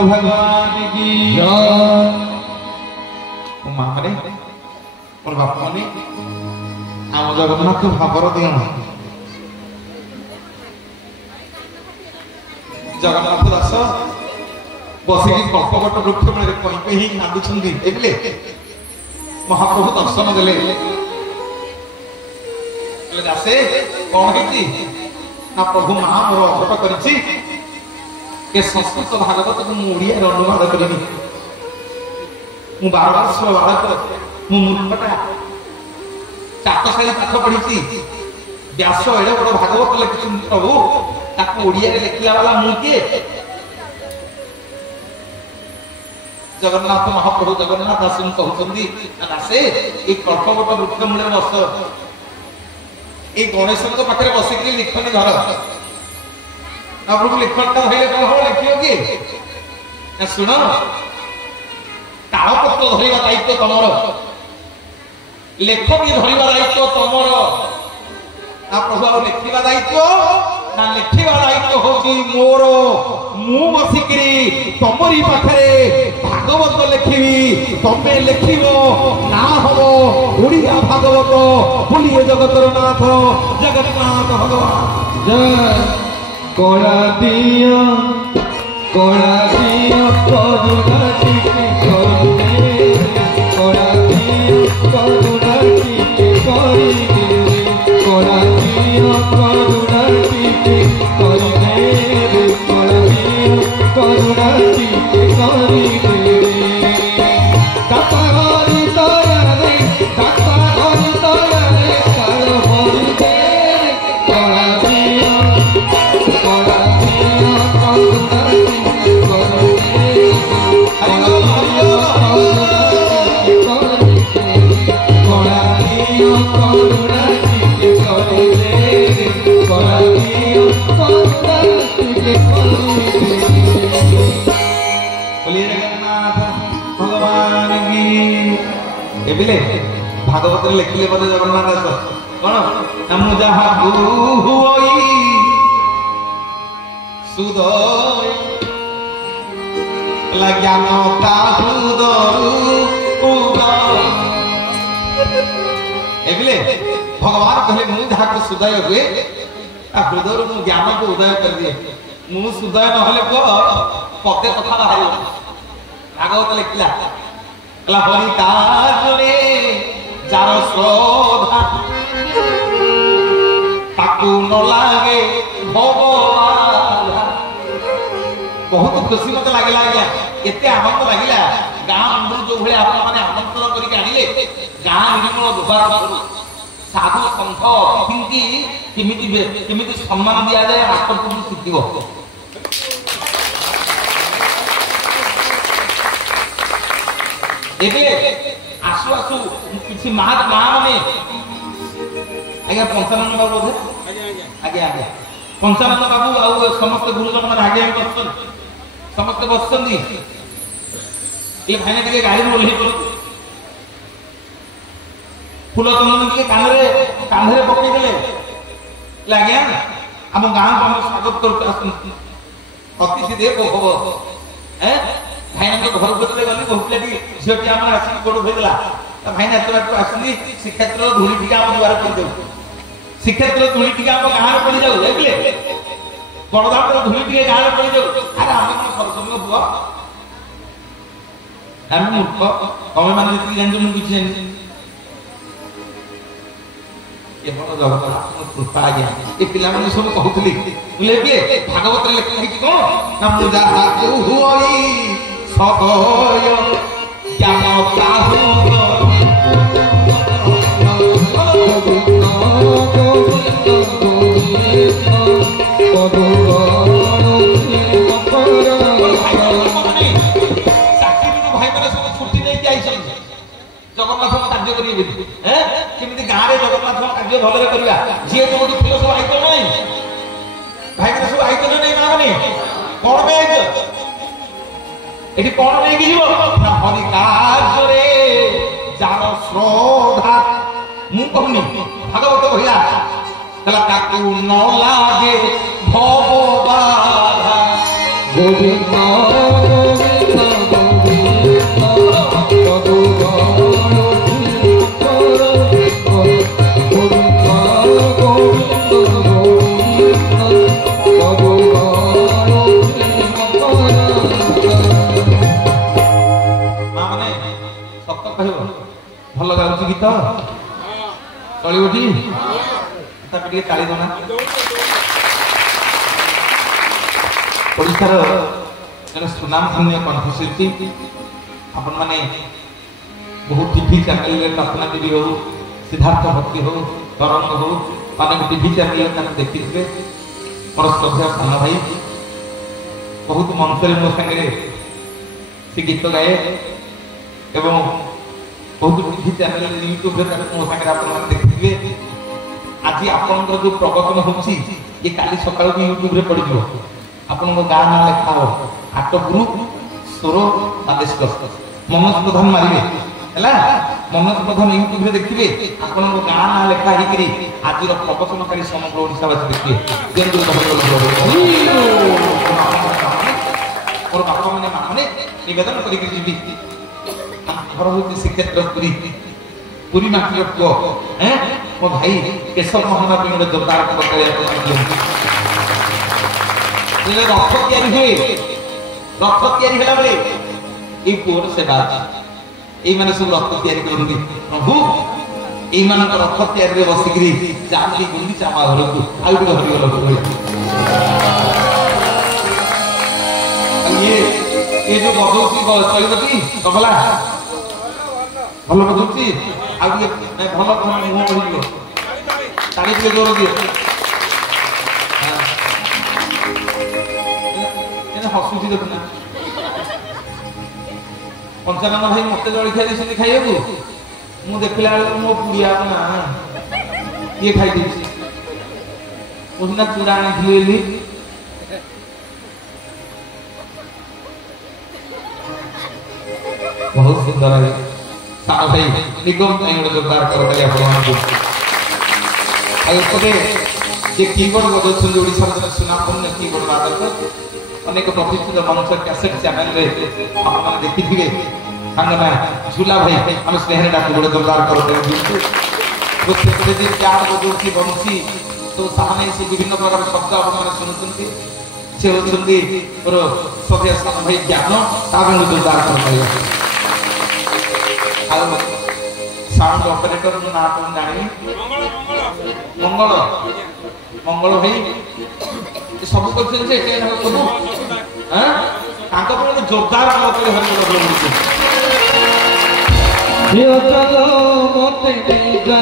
भगवान की माने और बाप माने आम जगन्नाथ भावर दियण जगन्नाथ दास बसिकी कल्पवट वृक्ष मूले कहीं ही कांदुछंदी एबले महाप्रभु दर्शन देले दासे कौन हेती ना प्रभु महा मोर अघट करिछि के संस्कृत भागवत को ओडिया रे अनुवाद करिनी मु 12 वर्ष बालक मु मुंडटा चाटशाली पाठ पढिछि व्यास एडे बड़ भागवत लिखिछि प्रभु ताको ओडिया रे लिखला वाला मु के जगन्नाथ महाप्रभु जगन्नाथ दास कहउछंदी दासे ए कल्पवट वृक्ष मूले बस ए गणेश को पाखरे बसिकरी लिखनी घर प्रभु लिखता धरले कौन हम लिखियो कि सुन तालपत्र धरवा दायित्व तमर लेखनी धरवा दायित्व तमर ना प्रभु आ लिखा दायित्व ना लिखा दायित्व होची मोर मु बसिकरी तमरी पाखरे भागवत लिखिबी तमे लिखिबो ना हबो ओडिया भागवत बोलिए जगतर नाथ जगन्नाथ भगवान जय कोड़ा दिया करुणा टिके करिदे कोड़ा दिया करुणा टिके करिदे कोड़ा दिया करुणा टिके करिदे कोड़ा दिया करुणा टिके करिदे दाता हरि तोरे दाता हरि तोरे काल हरि दे कोड़ा दिया भागवत लिखिले बोले जगन्नाथ दास कौन हम जहा सुदय জ্ঞান তা হৃদয়ু উদয় এগুলে ভগবান কহিলে মু যাহাকে সুদয় হুয়ে তা হৃদয়ରୁ ମୁଁ ଜ୍ଞାନକୁ ଉଦୟ କରିଦିଏ ମୁଁ ସୁଦୟ ନହେଲେ ପୁଅ ପଦେ କଥା ବାହାରିବ ଭାଗବତ ଲେଖିଲା କହିଲା ହରି କାଜରେ ଯାର ଶ୍ରଦ୍ଧା ତାକୁ ନ ଲାଗେ ଭଗବାନ ବହୁତ ଖୁସି ମତେ ଲାଗିଲା ଆଜ୍ଞା ଏତେ ଆନନ୍ଦ ଲାଗିଲା ଗାଁ ମୁଣ୍ଡରୁ ଯୋଉ ଭଳି ଆପଣ ମାନେ ଆମନ୍ତ୍ରଣ କରିକି ଆଣିଲେ ଗାଁ ନିର୍ମଳ ଦୁବାର ସାଧୁ ସନ୍ଥ ଅତିଥି କେମିତି ସମ୍ମାନ ଦିଆଯାଏ ଆତ୍ମକୁ ଶିଖିବ ଏବେ ଆସୁ ଆସୁ କିଛି ମା ମାନେ ଆଜ୍ଞା ପଞ୍ଚାନନ୍ଦ ବାବୁ ବୋଧେ ଆଜ୍ଞା ଆଜ୍ଞା ପଞ୍ଚାନନ୍ଦ ବାବୁ ଆଉ ସମସ୍ତେ ଗୁରୁଜନ ମାନେ ଆଜ୍ଞା ବସିଛନ୍ତି ସମସ୍ତେ ବସିଛନ୍ତି ଏ ଭାଇନା ଟିକେ ଗାଡିରୁ ଓହ୍ଲେଇ ପଡନ୍ତି ଫୁଲ ଚନ୍ଦନ ଟିକେ କାନ୍ଧରେ ପକେଇଦେଲେ ଆଜ୍ଞା ଆମ ଗାଁକୁ ଆମେ ସ୍ୱାଗତ କରୁଛୁ ଆସନ୍ତୁ ଅତିଥି ଦେବ ହବ ଭାଇନାଙ୍କ ଘରକୁ ଯେତେବେଳେ ଗଲି ବହୁ ପିଲାଟି ଝିଅଟି ଆମର ଆସିକି ଗୋଡ଼ ଧୋଇଦେଲା ଭାଇନା ଏତେ ବାଟକୁ ଆସନ୍ତି ଶ୍ରୀକ୍ଷେତ୍ରର ଧୂଳି ଟିକେ ଆମ ଦୁଆରେ ପଡ଼ିଯାଉ ଶ୍ରୀକ୍ଷେତ୍ର ଧୂଳି ଟିକେ ଆମ ଗାଁରେ ପଡ଼ିଯାଉ ଦେଖିଲେ ବଡ଼ଦାଣ୍ଡର ଧୂଳି ଟିକେ ଗାଁରେ ପଡ଼ିଯାଉ ଆରେ ଆମେ କଣ ସରସ୍ୱତୀଙ୍କ ପୁଅ ଆମେ ମୂର୍ଖ ତମେ ମାନେ ଯେତିକି ଜାଣିଛ ମୁଁ କିଛି ଜାଣିନି କୃପା ଆଜ୍ଞା ଏ ପିଲାମାନେ ସବୁ କହୁଥିଲି ଭାଗବତରେ ଲେଖା ହେଇଛି କଣ ନା ମୁଁ ଯାହାକୁ ହୁଇ ସଦୟ ଜ୍ଞାନ ତାହୁ ଭାଇମାନେ ସବୁ ଛୁଟି ନେଇକି ଯାଇଛନ୍ତି ଜଗନ୍ନାଥଙ୍କ କାର୍ଯ୍ୟ କରିବେ କେମିତି ଗାଁରେ ଜଗନ୍ନାଥଙ୍କ କାର୍ଯ୍ୟ ଭଲରେ କରିବା ଯିଏ ଯୋଉଠି ଥିବ ସବୁ ଆଇତ ନାହିଁ ଭାଇମାନେ ସବୁ ଆଇତ ନାହିଁ ମାନେ କଣ ପାଇଁ ଏଠି କଣ ନେଇକି ଯିବ ନା ହରି କାର୍ଯ୍ୟରେ ଯାର ଶ୍ରଦ୍ଧା ମୁଁ କହୁନି ଭାଗବତ କହିଲା ହେଲା ତାକୁ ନ ଲାଗେ ଭବବାଧା ଗୋବିନ୍ଦ ଭଲ ଗାଉଛି ଗୀତ ଚଳିବଟି ତାକୁ ଟିକେ ତାଳି ଦନା ଓଡ଼ିଶାର ଜଣେ ସୁନାମଧନ୍ୟ କଣ୍ଠଶିଳ୍ପୀ ଆପଣ ମାନେ ବହୁ ଟିଭି ଚ୍ୟାନେଲରେ ପ୍ରାର୍ଥନା ଦେବୀ ହଉ ସିଦ୍ଧାର୍ଥ ଭକ୍ତି ହଉ ତରଙ୍ଗ ହଉ ଅନେକ ଟିଭି ଚ୍ୟାନେଲରେ ତାଙ୍କୁ ଦେଖିଥିବେ ମୋର ଶ୍ରଦ୍ଧା ସାନ ଭାଇ ବହୁତ ମଞ୍ଚରେ ମୋ ସାଙ୍ଗରେ ସେ ଗୀତ ଗାଏ ଏବଂ ବହୁତ ଟିଭି ଚ୍ୟାନେଲ ୟୁଟ୍ୟୁବରେ ମୋ ସାଙ୍ଗରେ ଆପଣମାନେ ଦେଖିଥିବେ ଆଜି ଆପଣଙ୍କର ଯୋଉ ପ୍ରବଚନ ହଉଛି ଏ କାଲି ସକାଳକୁ ୟୁଟ୍ୟୁବରେ ପଡ଼ିଯିବ ଆପଣଙ୍କ ଗାଁ ନାଁ ଲେଖା ହବ ଆଟ ଗ୍ରୁପ ସ୍ୱର ବାଦେଶ୍କର ମନୋଜ ପ୍ରଧାନ ମାରିବେ ହେଲା ମନୋଜ ପ୍ରଧାନ ୟୁଟ୍ୟୁବରେ ଦେଖିବେ ଆପଣଙ୍କ ଗାଁ ନାଁ ଲେଖା ହେଇକିରି ଆଜିର ପ୍ରବଚନକାରୀ ସମଗ୍ର ଓଡ଼ିଶାବାସୀ ଦେଖିବେ ମୋର ବାପା ମାନେ ମା ମାନେ ନିବେଦନ କରିକି ଯିବି ଘର ହଉଛି ଶ୍ରୀକ୍ଷେତ୍ର ପୁରୀ ମାଟିର ପୁଅ ମୋ ଭାଇ କେଶବ ମହାନବୀ ଗୋଟେ ଜୋରଦାର ରଥ ତିଆରି ହୁଏ ରଥ ତିଆରି ହେଲା ବେଳେ ଏଇ ପୁଅର ସେବା এইমানে সব রথ তৈরি করবি প্রভু এইমানক রথ তৈরি বসিকি যাবি গুন্ডিচা মা ঘরকু আর গোটে হরিগল ये जो बदौची चलती तबला भल बदौची भल मुह बढ़ ताड़ी टे जोर दिए हसुची देखना पंचानन भाई मत जलखिया देते खाइबू मु देखला मो पुड़िया ना ये खाई मुझे चूड़ा आनी बहुत सुंदर है सारा भाई निगम जोरदार कर कीबोर्ड बजाउछन् ओडिसा सुनापुण्य कीबोर्ड वादक अनेक प्रतिष्ठित मंच कैसेट चैनल रे आपने देखिथिबे संगना झूला भाई हम स्नेह डाक बड़े जोरदार करते हैं बिल्कुल तो से जे चार बजोची बंसी तो सामने से विभिन्न प्रकार शब्द आपने सुनुचंती से होचंती और सभ्य भाई ज्ञान ताबे जोरदार करते हैं साउंड ऑपरेटर ना तो जानी मंगल मंगल भाई सब करछन जे के सब हां तांको पर जोरदार करते हरि बोल यो चलो मोते नहीं जा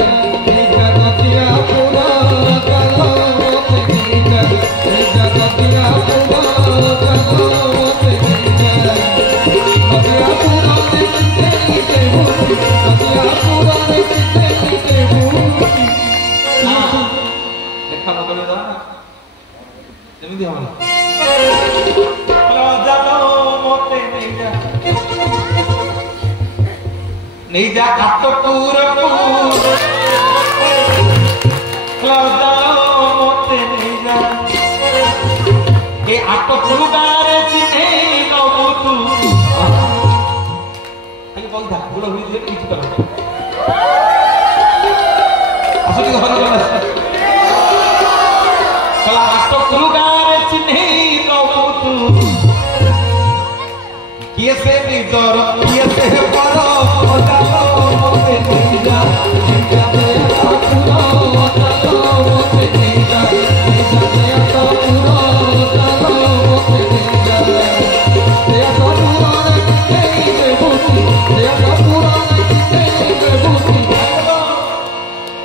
नदिया पूरा चलो मोते नहीं जा नदिया पूरा चलो मोते नहीं जा नदिया पूरा नदिया पूरा देखा बदले दा जेमिति हम नहीं जा आप तो पूरा मोते नहीं जा ये आप तो पुरुदार चिने नो तू आगे बोल था पूरा हुई दे कुछ करो असली घर वाला कला आप तो पुरुदार चिने नो तू किए से निजर किए से परो ओटालो मोते नहीं जा जिंदा पे पूरा ओटालो मोते नहीं जा जिंदा पे तो पूरा ओटालो मोते नहीं जा ते तो पूरा नहीं दे बूटी ते तो पूरा नहीं दे बूटी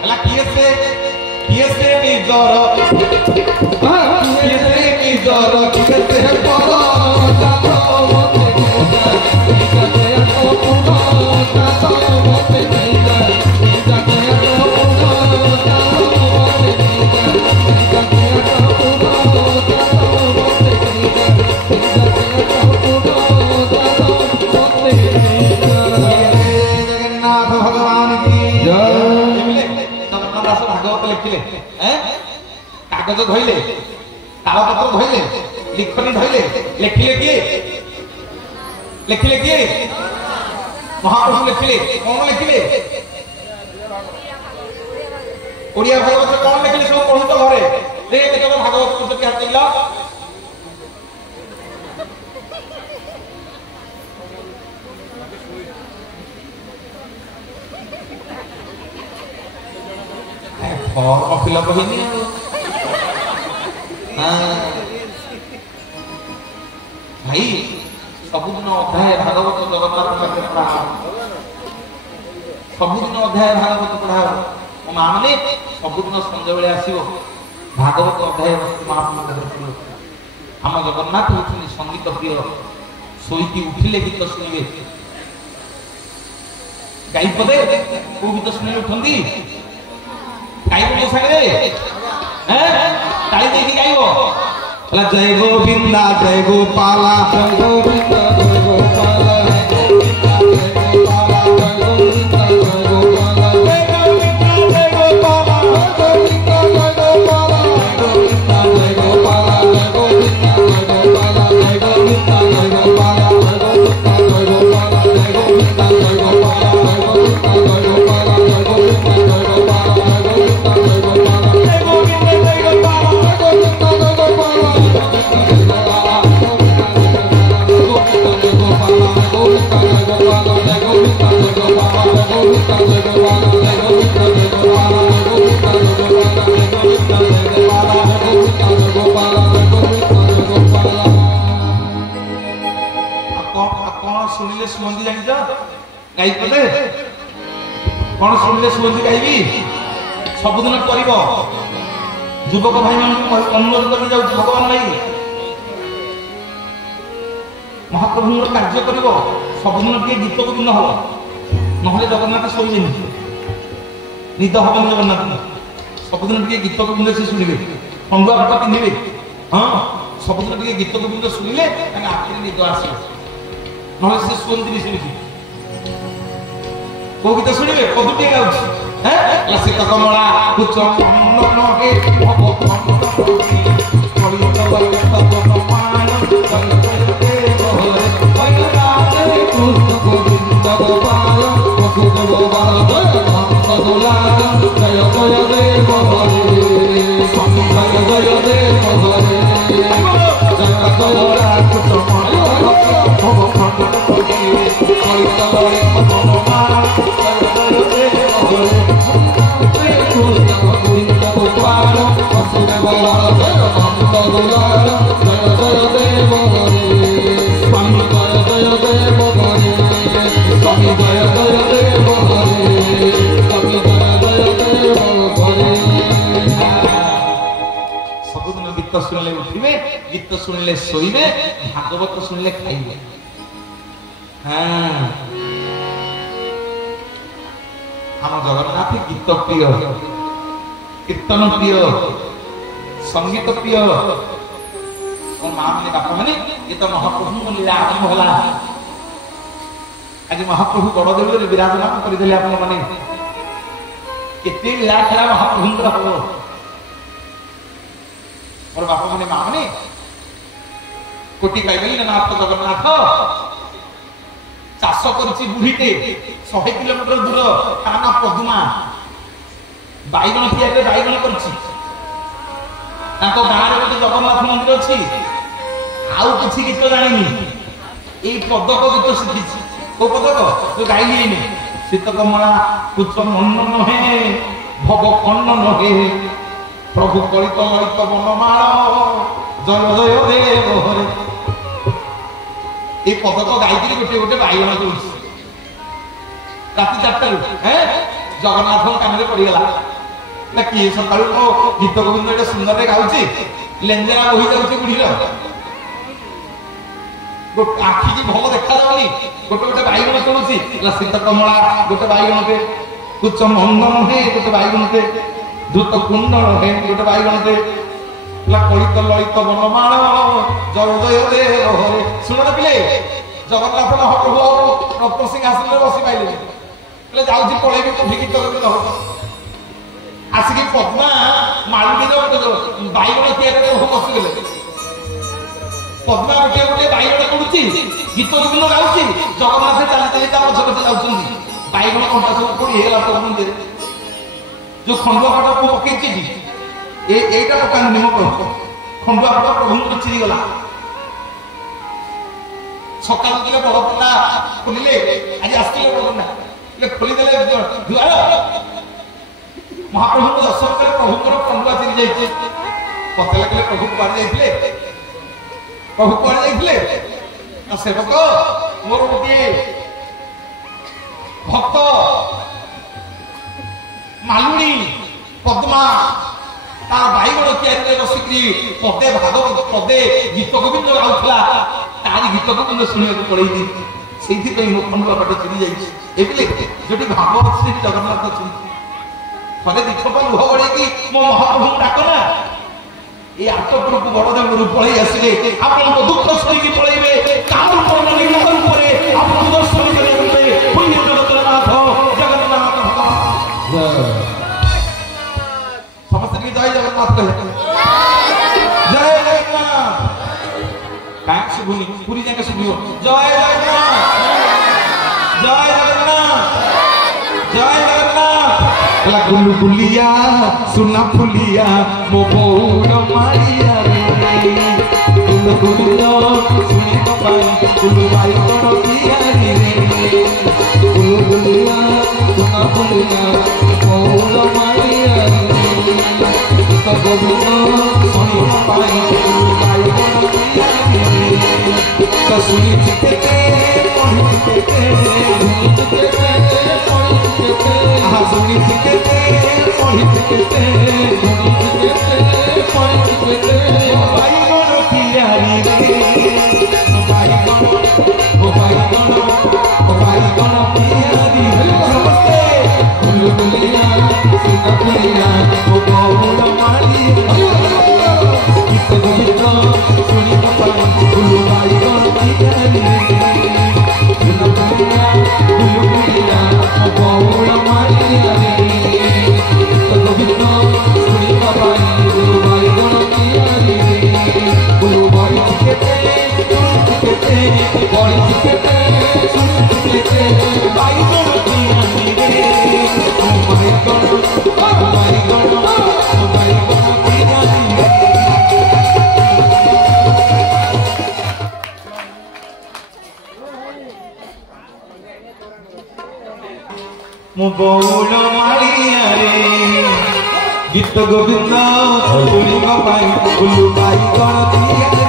कला किए से निजर किए से निजर किए से परो ओटालो मोते जगन्नाथ भगवान की जगन्नाथ भागवत लिखिले कागज धोइले तालपत्र धोइले लिखनी धोइले लिखिले किए महापुरुष लिखिले कौन लिखिले ओडिया भागवत कौन लिखिले सब पढ़ु तो घरे दे देखो भागवत पुस्तक के हाथ दिला फॉर्म फिलअप होइनी भाई सबुदिन अध्याय भागवत जगन्नाथ पाखे पढ़ा सबुदिन अध्याय भागवत पढ़ा मो माँ मैंने सबुदिन संजय बेले आसो भागवत अध्याय महाप्रभु आम जगन्नाथ होती संगीत प्रिय शोईकी उठिले गीत शुणवे गाई पदे को गीत शुणी उठती गाई पदे सागे ताली देखी गाइब जय गोविंदा जय गोपाला जय गोविंदा जय गोपाला जय गोविंदा जय गोपाला जय गोविंदा जय गोपाला जय गोविंदा जय गोपाला जय गोविंदा जय गोपाला जय गोविंदा जय गोपाला जय गोविंदा जय गोपाला जय गोविंदा जय गोपाला जय गोविंदा जय गोपाला जय गोविंदा जय गोपाला जय गोविंदा जय गोपाला जय गोविंदा जय गोपाला जय गोविंदा जय गोपाला जय गोविंदा जय गोपाला शुणिले शुणती जान गाई पदे कौन शुणिले शुणती गाइबी सबुदिन कर युवक भाई मान अनुरोध कर भगवान भाई महाप्रभु कार्य कर सबुदिन टे गीत गोविंद हम ना जगन्नाथ शोबे निद हम जगन्नाथ सबुदिन टे गीत गोविंद से शुणे खंडुआ भात पिंधे हाँ सबुदिन टे गीत गोविंद शुणिले आखिरी निद आस ना से शुणती सेमती को गीत शुणे कदुटे गाँव लसित कमला कुच मान गीत शुणिले उठिबे गीत शुणिले शोइबे भागवत शुणिले खाइबे। हाँ हम जगन्नाथ गीत प्रिय कीर्तन प्रिय संगीत प्रिय माँ मैंने बापा मैंने ये तो महाप्रभु लीला आरंभ होला। आज महाप्रभु बड़देव विराजमान करदे आप मैंने केते लीला खेला महाप्रभु हम मोर बापा मैंने माँ मैंने कोटी पाइबेली ना आप जगन्नाथ चाष कर बुढ़ीटे 100 किलोमीटर दूर ताना पदुमा बैगण थियारे बैगण कर गाँव गोटे जगन्नाथ मंदिर अच्छी आउ किसी गीत जानी ये पदक गीत शिखी को पदक जो गाइली शीत कमला कुछ मन नहे भव खंड नहे प्रभु कलित ललित बनमाल जय जय देव हरे ये पदक गाई गोटे गोटे बैगण कर राति 4 जगन्नाथ कान में पड़गला ना किए सका गीत गोविंद सुंदर गाँची लेंजेरा बही जाऊँगी बुढ़ीर आखि की भल देखा जाऊनी गोटे गोटे बैगण चलुची शीत कमला गोटे बैगणटे कुछ मंदन हे गोटे बैगणटे द्रुत कुंडल हे गोटे बैगणटे कलित ललित बनमाल जय जय देव हरे शुण पिले जगन्नाथ महाप्रभु रत्न सिंहासन में बसी पाइले जाऊँगी पड़ेबी कभी गीत आसिक पद्मा मालुड़ी बैगण थिएटर प्रभु बसीगले पद्मा गोटे गोटे बैगण पड़ुची गीत गोविंद गाँची जगन्नाथ चली चली पछे जाऊँ बैगण कंटा सब पड़ी मंदिर जो खंडुआ पाट को पकई एटा पकानी मो प्रभु खंडुआ पाट प्रभु चिरीगला सका बड़ पिला खोलिले आज आसते बड़ना खोलीदे दुआर महाप्रभु दर्शन कर प्रभु खंडुआ चिरी जाइए पता लगे प्रभु कुआर जाइए प्रभु कुआर जाइए सेवक मोर गोटे भक्त मालुणी पद्मा तार बैगण तैयारी बसिकी पदे भागवत पदे गीत गोविंद गाँला तारी गीत गोविंद शुणा पड़ेगी से खंडुआ पाट चिरी जाइए जो भागवत श्री जगन्नाथ थे दीक्षप लुह बड़े मो महाप्रभु डाकना ये आटपुर को बड़देव पलि आसवे आप दुख शुणी पलैबे दर्शन पुण्य जगन्नाथ जगन्नाथ समस्त जय जगन्नाथ कहे जय जगन्नाथ कहीं शुभुनी पूरी जाके शुभ जय जगन्नाथ जय जगन्नाथ जय जगन्नाथ गुलु गुलिया सुना फुलिया मो बौर मारिया रे गुलु गुलिया सुनी पाई गुलु बाई तोड़ पिया रे गुलु गुलिया सुना फुलिया बौर मारिया रे तो गोविंद सुनी पाई गुलु बाई तोड़ पिया रे तो सुनी चिते पढ़ी चिते सुनी चिते पढ़ी चिते बैगण तियारी रे बैगण तियारी समस्ते गुलु गुलिया सुना फुलिया ओ बौर मारिया गीत गोविंद सुनी पाई गुलु बैगण तियारी गुलु गुलिया ओ बौर मारिया रे गीत गोविंद सुनी मु बौल मारिया रे गीत गोविंद सुनिब पाई फुलु बाई कण तियारी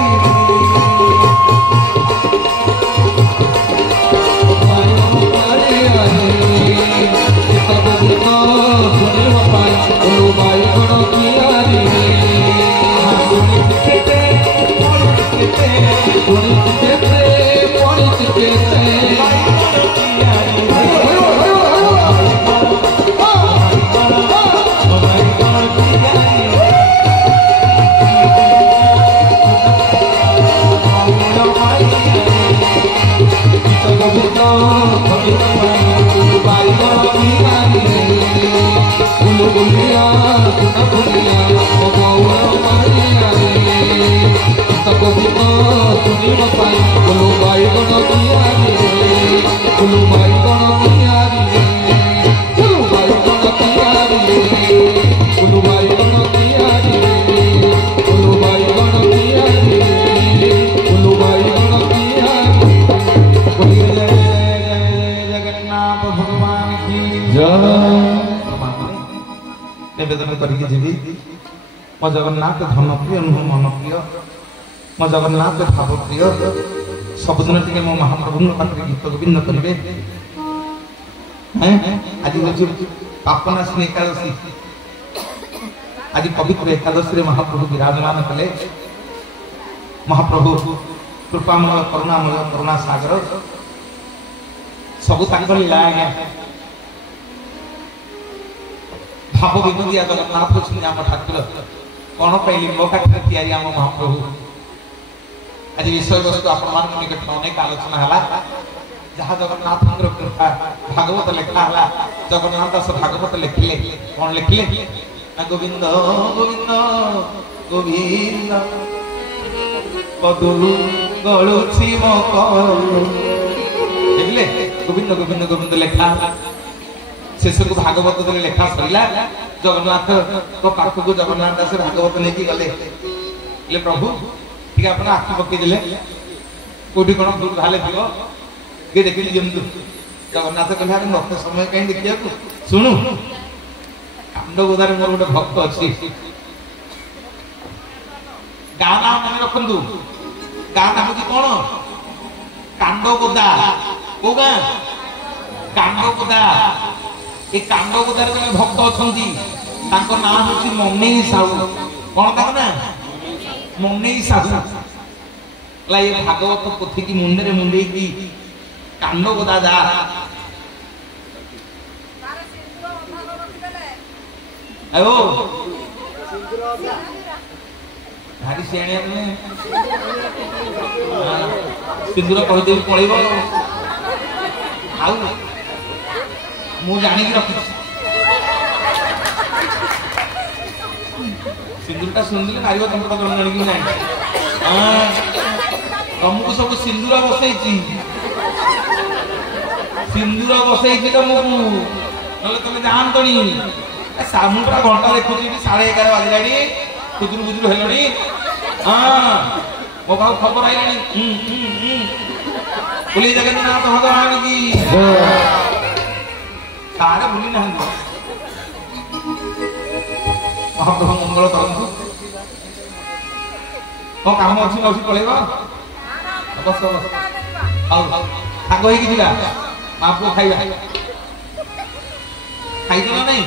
निवेदन करके जीवी मो जगन्नाथ धन प्रिय नुह मन प्रिय मो जगन्नाथ भाव प्रिय सबुदिन टे मो महाप्रभु पाखे गीत गोविंद करेंगे आज हूँ पापनाशिनी एकादशी आज पवित्र एकादशी महाप्रभु विराजमान कले महाप्रभु कृपामय करुणामय करुणा सागर सबू लीला भाव विनोदिया जगन्नाथ आम ठाकुर कौन पाइली मो काठर तैयारी आम महाप्रभु आज विषय वस्तु आपण निकट में अनेक आलोचना है जहाँ जगन्नाथ कृपा भागवत लेखा है जगन्नाथ दास भागवत लिखिले कौन लिखिले गोविंद गोविंद गोविंद पदुलु गलुछि मो देखले गोविंद गोविंद गोविंद लेखा शेष को भागवत लेखा सरला जगन्नाथ तो पाख को जगन्नाथ दास भागवत नहीं गले प्रभु ठीक आप आखि पकई देले कोठी कौन भूल भाले थी किए देखिए जमतु जगन्नाथ कहले मत समय कहीं देखिया शुणु कांड गोदार मोर गोटे भक्त अच्छी गाँ नाम मन रखु गाँ नाम हूँ कौन कांड गोदा को गाँ कांड गोदा ये कांड गोदार जन भक्त अच्छा ना हूँ मनेई साहू कौन तक ना मनेई साहू ये भागवत पोथी की मुंडे मुंडे की कांड गोदा जा आयो भारी सियाणिया तुम्हें सिंदूर कहदे पलैब मु जाणी रखी सिंदूरटा सुनिले मार तुम तो जन जन ना तुमको सब सिंदूर बसई सिंदूर बसई तुमको ना तुम जानतनी मुझे घंटा देखुची 11:30 बाजिलानी खुजुर बुजुर हेलनी हाँ मो पास खबर आई बोली जगन्नाथ भगवान की सारे भूली ना महाप्रभु मंगल करंतु कौन काम अच्छी ना पलैब बस बस साग हो माँ पुओ खाइबा खाई ना नहीं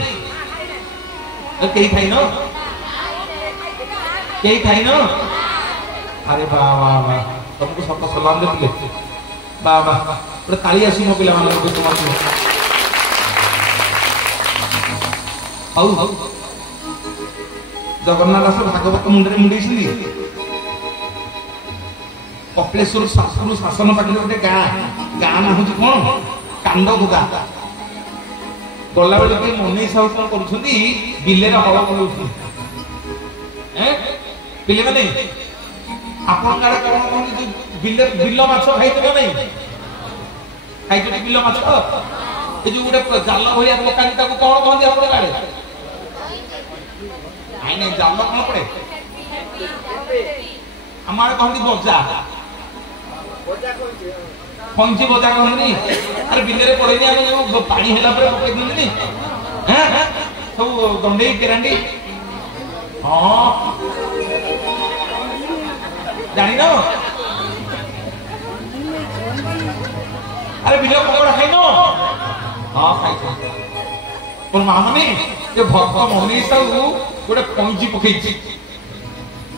कई खाइन कई खाइन अरे वाह वाह वाह तुमको सब सलाम देते वाह वाह गोटे ताली आसी मो पिला जगन्नाथ दास भागवत मुंडे मुंडे कपिलेश्वर शास्त्र शासन पाखे गोटे गाँ गाँ ना हूँ कौन कांड गोदा गला बेले के मनी साहू कौन करुछंती बिले रे हଳ करउछी बिले माने आपन गाडा कौन कौन जो बिले बिल्लो माछ खाइतो नहीं खाइतो बिल्लो माछ ए जो गोटे जाल भलिया पकानी ताको कौन कहंती आपन गाडे आई नहीं जाल कौन पड़े हमारे कहंती बजा बजा पंची बजा कहनी अरे बिलरे पड़ेनी आम जो पानी है पकई दिखनी हाँ सब दंडे केरांडी हाँ जानी न अरे बिल पकड़ा खाई न हाँ खाई पर माँ मैंने जो भक्त मनी साहू गोटे पंची पकई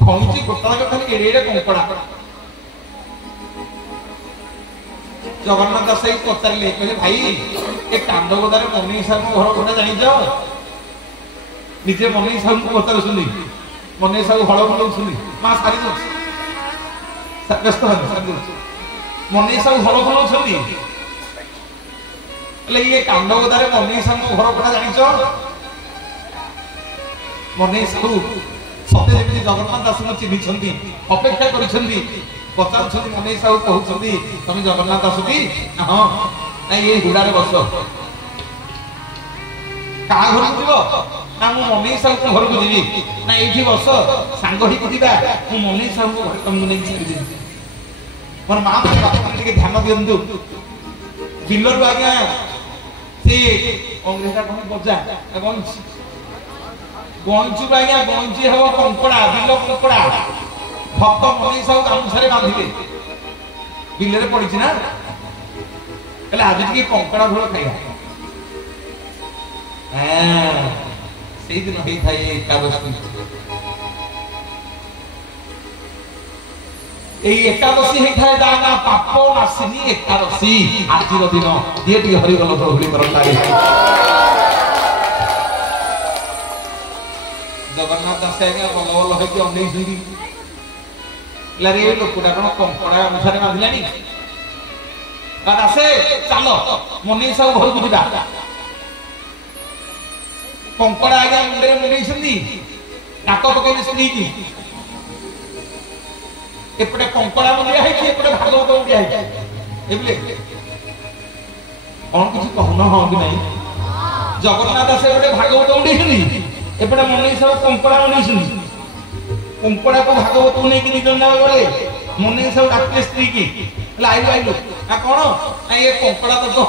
पंची गोटा खाली एड़े कंकड़ा जगन्नाथ दास पचारे कहले भाई ए कांडगोदारे मनी साहू घर कोटा जान निजे मनी साहू को पचार मनी साहू हल बुलाऊ माँ सारी व्यस्त मनी साहू हल बुलाऊ ये कांडगोदारे मनी साहू घर कोटा जान मनी साहू सते जमी जगन्नाथ दास को चिन्ह अपेक्षा कर पचार मनी साहू कहते तुम जगन्नाथ दास की हाँ ना ये हुड़ारे बस क्या घर को ना मु मनी साहू घर को जी ना ये बस सांग ही मनी साहू को घर तुमको नहीं छाड़ी मोर माँ बापा ध्यान दिंतु बिलर आज्ञा से अंग्रेजा कौन बजा गंचु आज्ञा गंची हम कंकड़ा बिल कंकड़ा भक्त मनी साहू गामुछारे बांधिले बिलरे पड़ी ना कहले आज टी कंकड़ा झोल खाइबा से दिन होता है एकादशी एकादशी होता है दाना पाप नाशिनी एकादशी आज दिन दिए हरिगल प्रभु करता जगन्नाथ दास आज्ञा बल बल होगी अनेई लोकटा कौन कंकड़ा अनुसार बांधिलानी दासे चल मनी साहू घर को जा कंकड़ा आज्ञा मुंडे मुंडे नाक पकड़ स्त्री की एपटे कंकड़ा मुंडिया एपटे भागवत मुंडिया कौन किसी कहना हाँ कि नहीं जगन्नाथ दास एपटे भागवत मुंडे एपटे मनी साहू कंकड़ा मुंडे कंकड़ा को भागवत नहीं निज गले मनी सब डाक्टर स्त्री की आइलु आइलु ना कौन ना ये कंकड़ा तो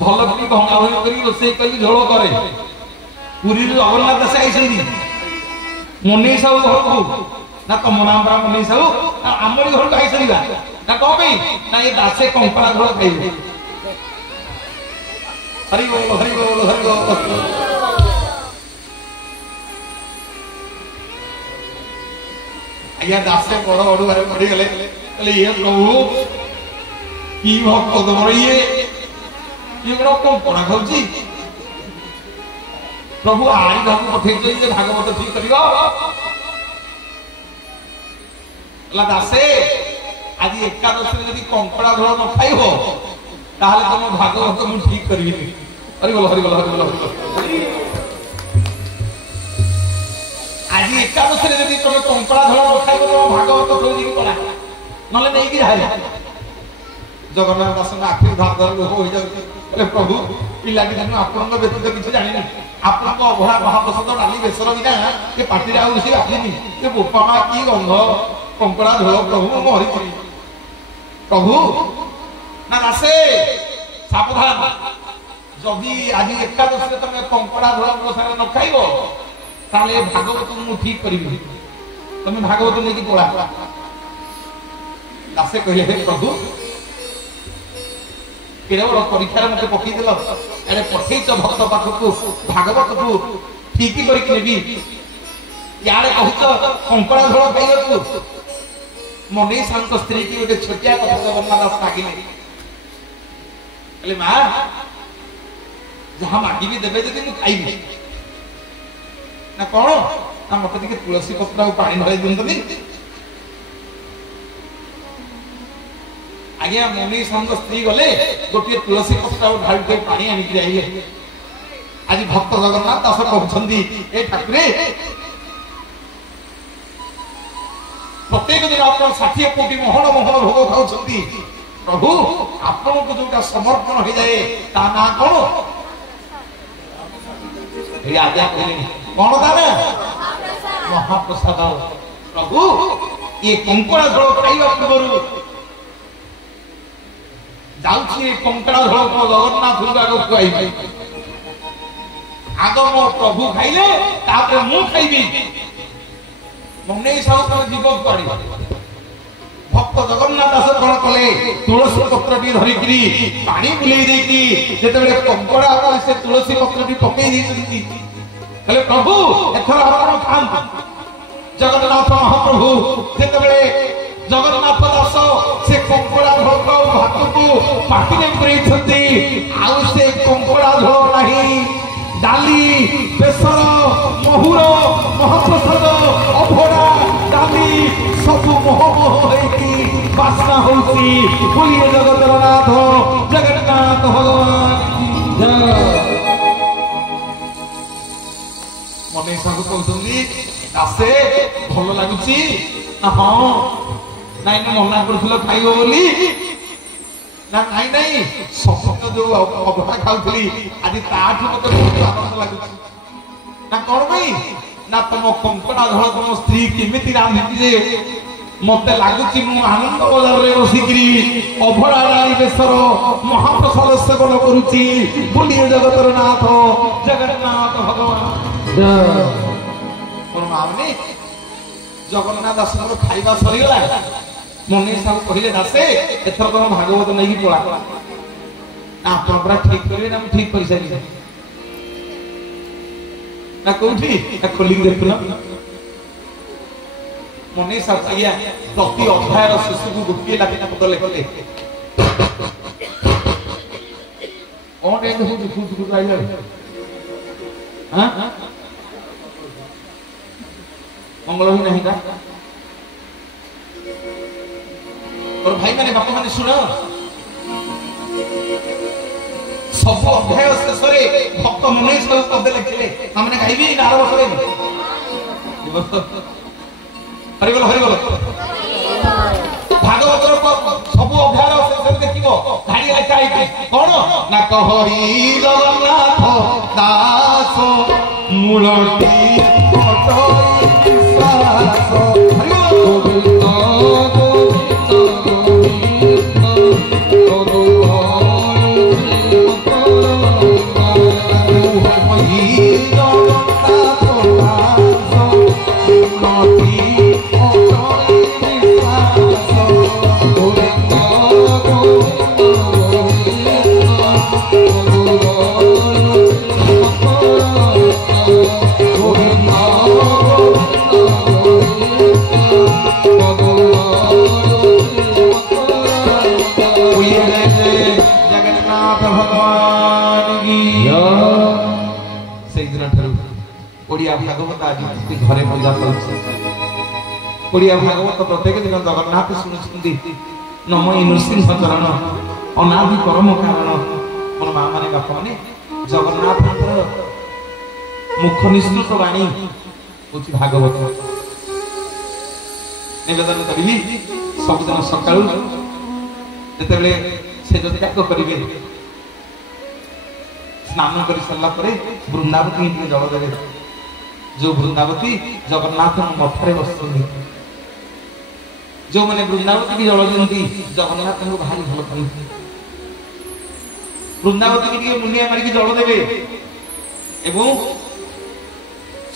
भल कि भंगा भंगी कर रोसे कर झोल करे पुरी जगन्नाथ दास आई मनी साहू घर को ना तुम नाम पड़ा मनी साहू आमरी घर को आई ना कौन ना ये दासे कंकड़ा झोल खाइबे हरि बोल हरि बोल हरि बोल आज्ञा दासे बड़ अड़ुआरे पड़ी गले ये प्रभु कि भक्त तुम ये कंकड़ा खाऊँ प्रभु आई घर पठे भागवत ठीक कर दासे आज एकादशी जब कंकड़ा झोल न खाइब तुम भागवत मुझे ठीक करी हरिबोल हरिबोल हरिबोल हरिबोल आज एकादशी जब तुम कंकड़ा झोल न खाइब तुम भागवत थोड़ी पड़ा ना नहीं जगन्नाथ दास आखिर धार धार लोक हो जाए प्रभु पिला आपण व्यतीत किसी जानी आपन अभड़ा महाप्रसाद डाली बेसर बिना ये पार्टी आसी आसनी ये बोपा माँ की गंध कंकड़ा झोल प्रभु मरी प्रभु ना दासे सावधान जदि आज एकादशी तुम कंकड़ा झोल मो सारे न खाइब ताले भागवत मु ठीक करी तुम भागवत लेकिन पड़ा दासे कहे प्रभु केवल परीक्षा मत पकईदेल अरे पठेच भक्त पाखक भागवत को ठीक करके यारे कहूच कंकड़ा झोल खाइबू मनी साहू स्त्री की गोटे छोटिया कथा जगन्नाथ दास मागिले माँ जहाँ मागिबी देवे जदि मु खाइबी ना कौन ना मत तुलसी पत्र पानी ढाई दिंतनी आज्ञा मनी साहू स्त्री गले गोटे तुलसी पत्र ढाई पानी आनिक जाइए आज भक्त जगन्नाथ दास कहते ए ठाकुरे प्रत्येक दिन आप 60 कोटी मोहन मोहन भोग खाऊ प्रभु आपन को जोटा समर्पण हो जाए ता ना कौन आज्ञा कहले कौन था ना महाप्रसाद प्रभु ये कंकड़ा झोल खाइबा पूर्व ଯାଉଛି କଙ୍କଡା ଝୋଳ ଜଗନ୍ନାଥଙ୍କୁ ଆଗକୁ ଆଇବି ଆଗ ମୋ ପ୍ରଭୁ ଖାଇଲେ ତାପରେ ମୁଁ ଖାଇବି ମନେଇ ସବୁ ଜୀବ କୁଆଡେ ଭକ୍ତ ଜଗନ୍ନାଥ ଦାସ କଣ କଲେ ତୁଳସୀ ପତ୍ରଟି ଧରିକିରି ପାଣି ବୁଲେଇ ଦେଇକି ଯେତେବେଳେ କଙ୍କଡା ଉପରେ ସେ ତୁଳସୀ ପତ୍ରଟି ପକେଇ ଦେଇଛନ୍ତି ହେଲେ ପ୍ରଭୁ ଏଥର ଆପଣ ଖାଆନ୍ତୁ ଜଗନ୍ନାଥ ମହାପ୍ରଭୁ ଯେତେବେଳେ ଜଗନ୍ନାଥ ଦାସ ସେ କଙ୍କଡା ଝୋଳ ଭାତକୁ ପାଟିରେ ପୁରେଇଛନ୍ତି ଆଉ ସେ କଙ୍କଡା ଝୋଳ ନାହିଁ ଡାଲି ବେସର ମହୁର ମହାପ୍ରସାଦ ଅଭଡ଼ା ଡାଲି ସବୁ ମହ ହେଇକି ବାସ୍ନା ହଉଛି ବୋଲିଏ ଜଗତରନାଥ ଜଗନ୍ନାଥ ଭଗବାନ ମନେ ସବୁ କହୁଛନ୍ତି ଦାସେ ଭଲ ଲାଗୁଛି ନା ହଁ ନାଇଁ ନା ମନା କରୁଥିଲ ଖାଇବ ବୋଲି ନା ନାଇଁ ନାଇଁ ସବୁଦିନ ଯୋଉ ଅଭଡ଼ା ଖାଉଥିଲି ଆଜି ତାଠୁ ମତେ ବହୁତ ଆନନ୍ଦ ଲାଗୁଛି ନା କଣ ପାଇଁ ନା ତମ କଙ୍କଡା ଝୋଳ ତମ ସ୍ତ୍ରୀ କେମିତି ରାନ୍ଧିଛି ଯେ ମତେ ଲାଗୁଛି ମୁଁ ଆନନ୍ଦ ବଜାରରେ ବସିକିରି ଅଭଡ଼ା ଡାଲି ବେସର ମହାପ୍ରସାଦ ସେବନ କରୁଛି ବୋଲିଏ ଜଗତର ନାଥ ଜଗନ୍ନାଥ ଭଗବାନ ମାନେ ଜଗନ୍ନାଥ ଦାସଙ୍କର ଖାଇବା ସରିଗଲା ମନେ ସବୁ କହିଲେ ଦାସେ ଏଥର ତମ ଭାଗବତ ନେଇକି ପଳା ଆପଣ ପୁରା ଠିକ କରିବେ ନା ମୁଁ ଠିକ କରିସାରିଛି ନା କୋଉଠି ନା ଖୋଲିକି ଦେଖୁନ ମନେ ସବୁ ଆଜ୍ଞା ପ୍ରତି ଅଧ୍ୟାୟର ଶେଷକୁ ଗୋଟିଏ ଲାଖିନା ପଦ ଲେଖଲେ କଣ ଏମିତି ହଉଛି ଫୁଟୁ ଆଇଲା ମଙ୍ଗଳ ହିଁ ନାହିଁ ଭାଇ ମାନେ ବାପା ମାନେ ଶୁଣ ସବୁ ଅଧ୍ୟାୟ ଶେଷରେ ଭକ୍ତ ମନେ ସବୁ ପଦେ ଲେଖିଲେ ଆମେ ଗାଇବି ନା ଆର ବର୍ଷ ଗାଇବି ହରିବଲ ହରିବଲ ଭାଗବତର ସବୁ ଅଧ୍ୟାୟ ଶେଷରେ ଦେଖିବ ଧାଡ଼ି ଲେଖା ହେଇଛି କଣ ନା କହଇ ଜଗନ୍ନାଥ ଦାସ ମୂଳଟି भागवत आज घरे पूजा करिया भागवत प्रत्येक दिन जगन्नाथ शुणुंट नम नृसिंह चरण अनादि परम कारण मोर माँ माने बापा माने जगन्नाथ मुख निश्चित वाणी हूँ भागवत निवेदन करी सबुदिन सकालू जिते से जदि डाक करेंगे स्नान कर सारा वृंदावती जल देवे जो वृंदावती जगन्नाथ मठरे बसुंट जो मैंने वृंदावती की जल दिखती जगन्नाथ भारी भल पाती वृंदावती की मुंडिया मारिक जल देवे एवं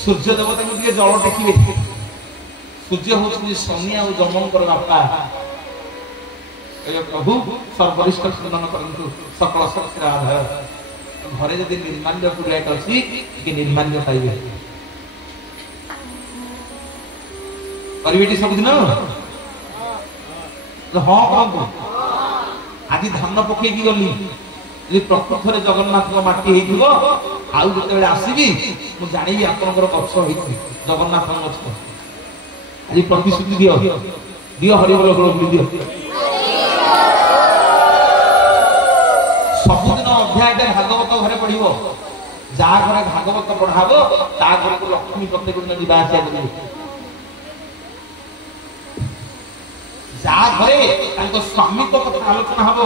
सूर्य देवता को जल टेकिए सूर्य हूँ शनि आ जमंकर बापा प्रभु सर्वरिष्ठ स्मरण करूँ सकल शक्तिर आधार घरे जब निर्माल्य पुराट अच्छी निर्माल्य पाइबे करें सबुदिन हाँ कहतु आज धान पकई गली प्रकृत में जगन्नाथ मटी आउ जो आसबि मुझे जानी आपंकर गछ हो जगन्नाथ गछ आज प्रतिश्रुति दियो दियो हरिबल दियो सबुदिन अध्याय भागवत घरे पढ़ो जहाँ घरे भागवत पढ़ाब ता घर को लक्ष्मी प्रत्येक दिन जा करेंगे जहाँ घरे स्वामी कथा आलोचना हम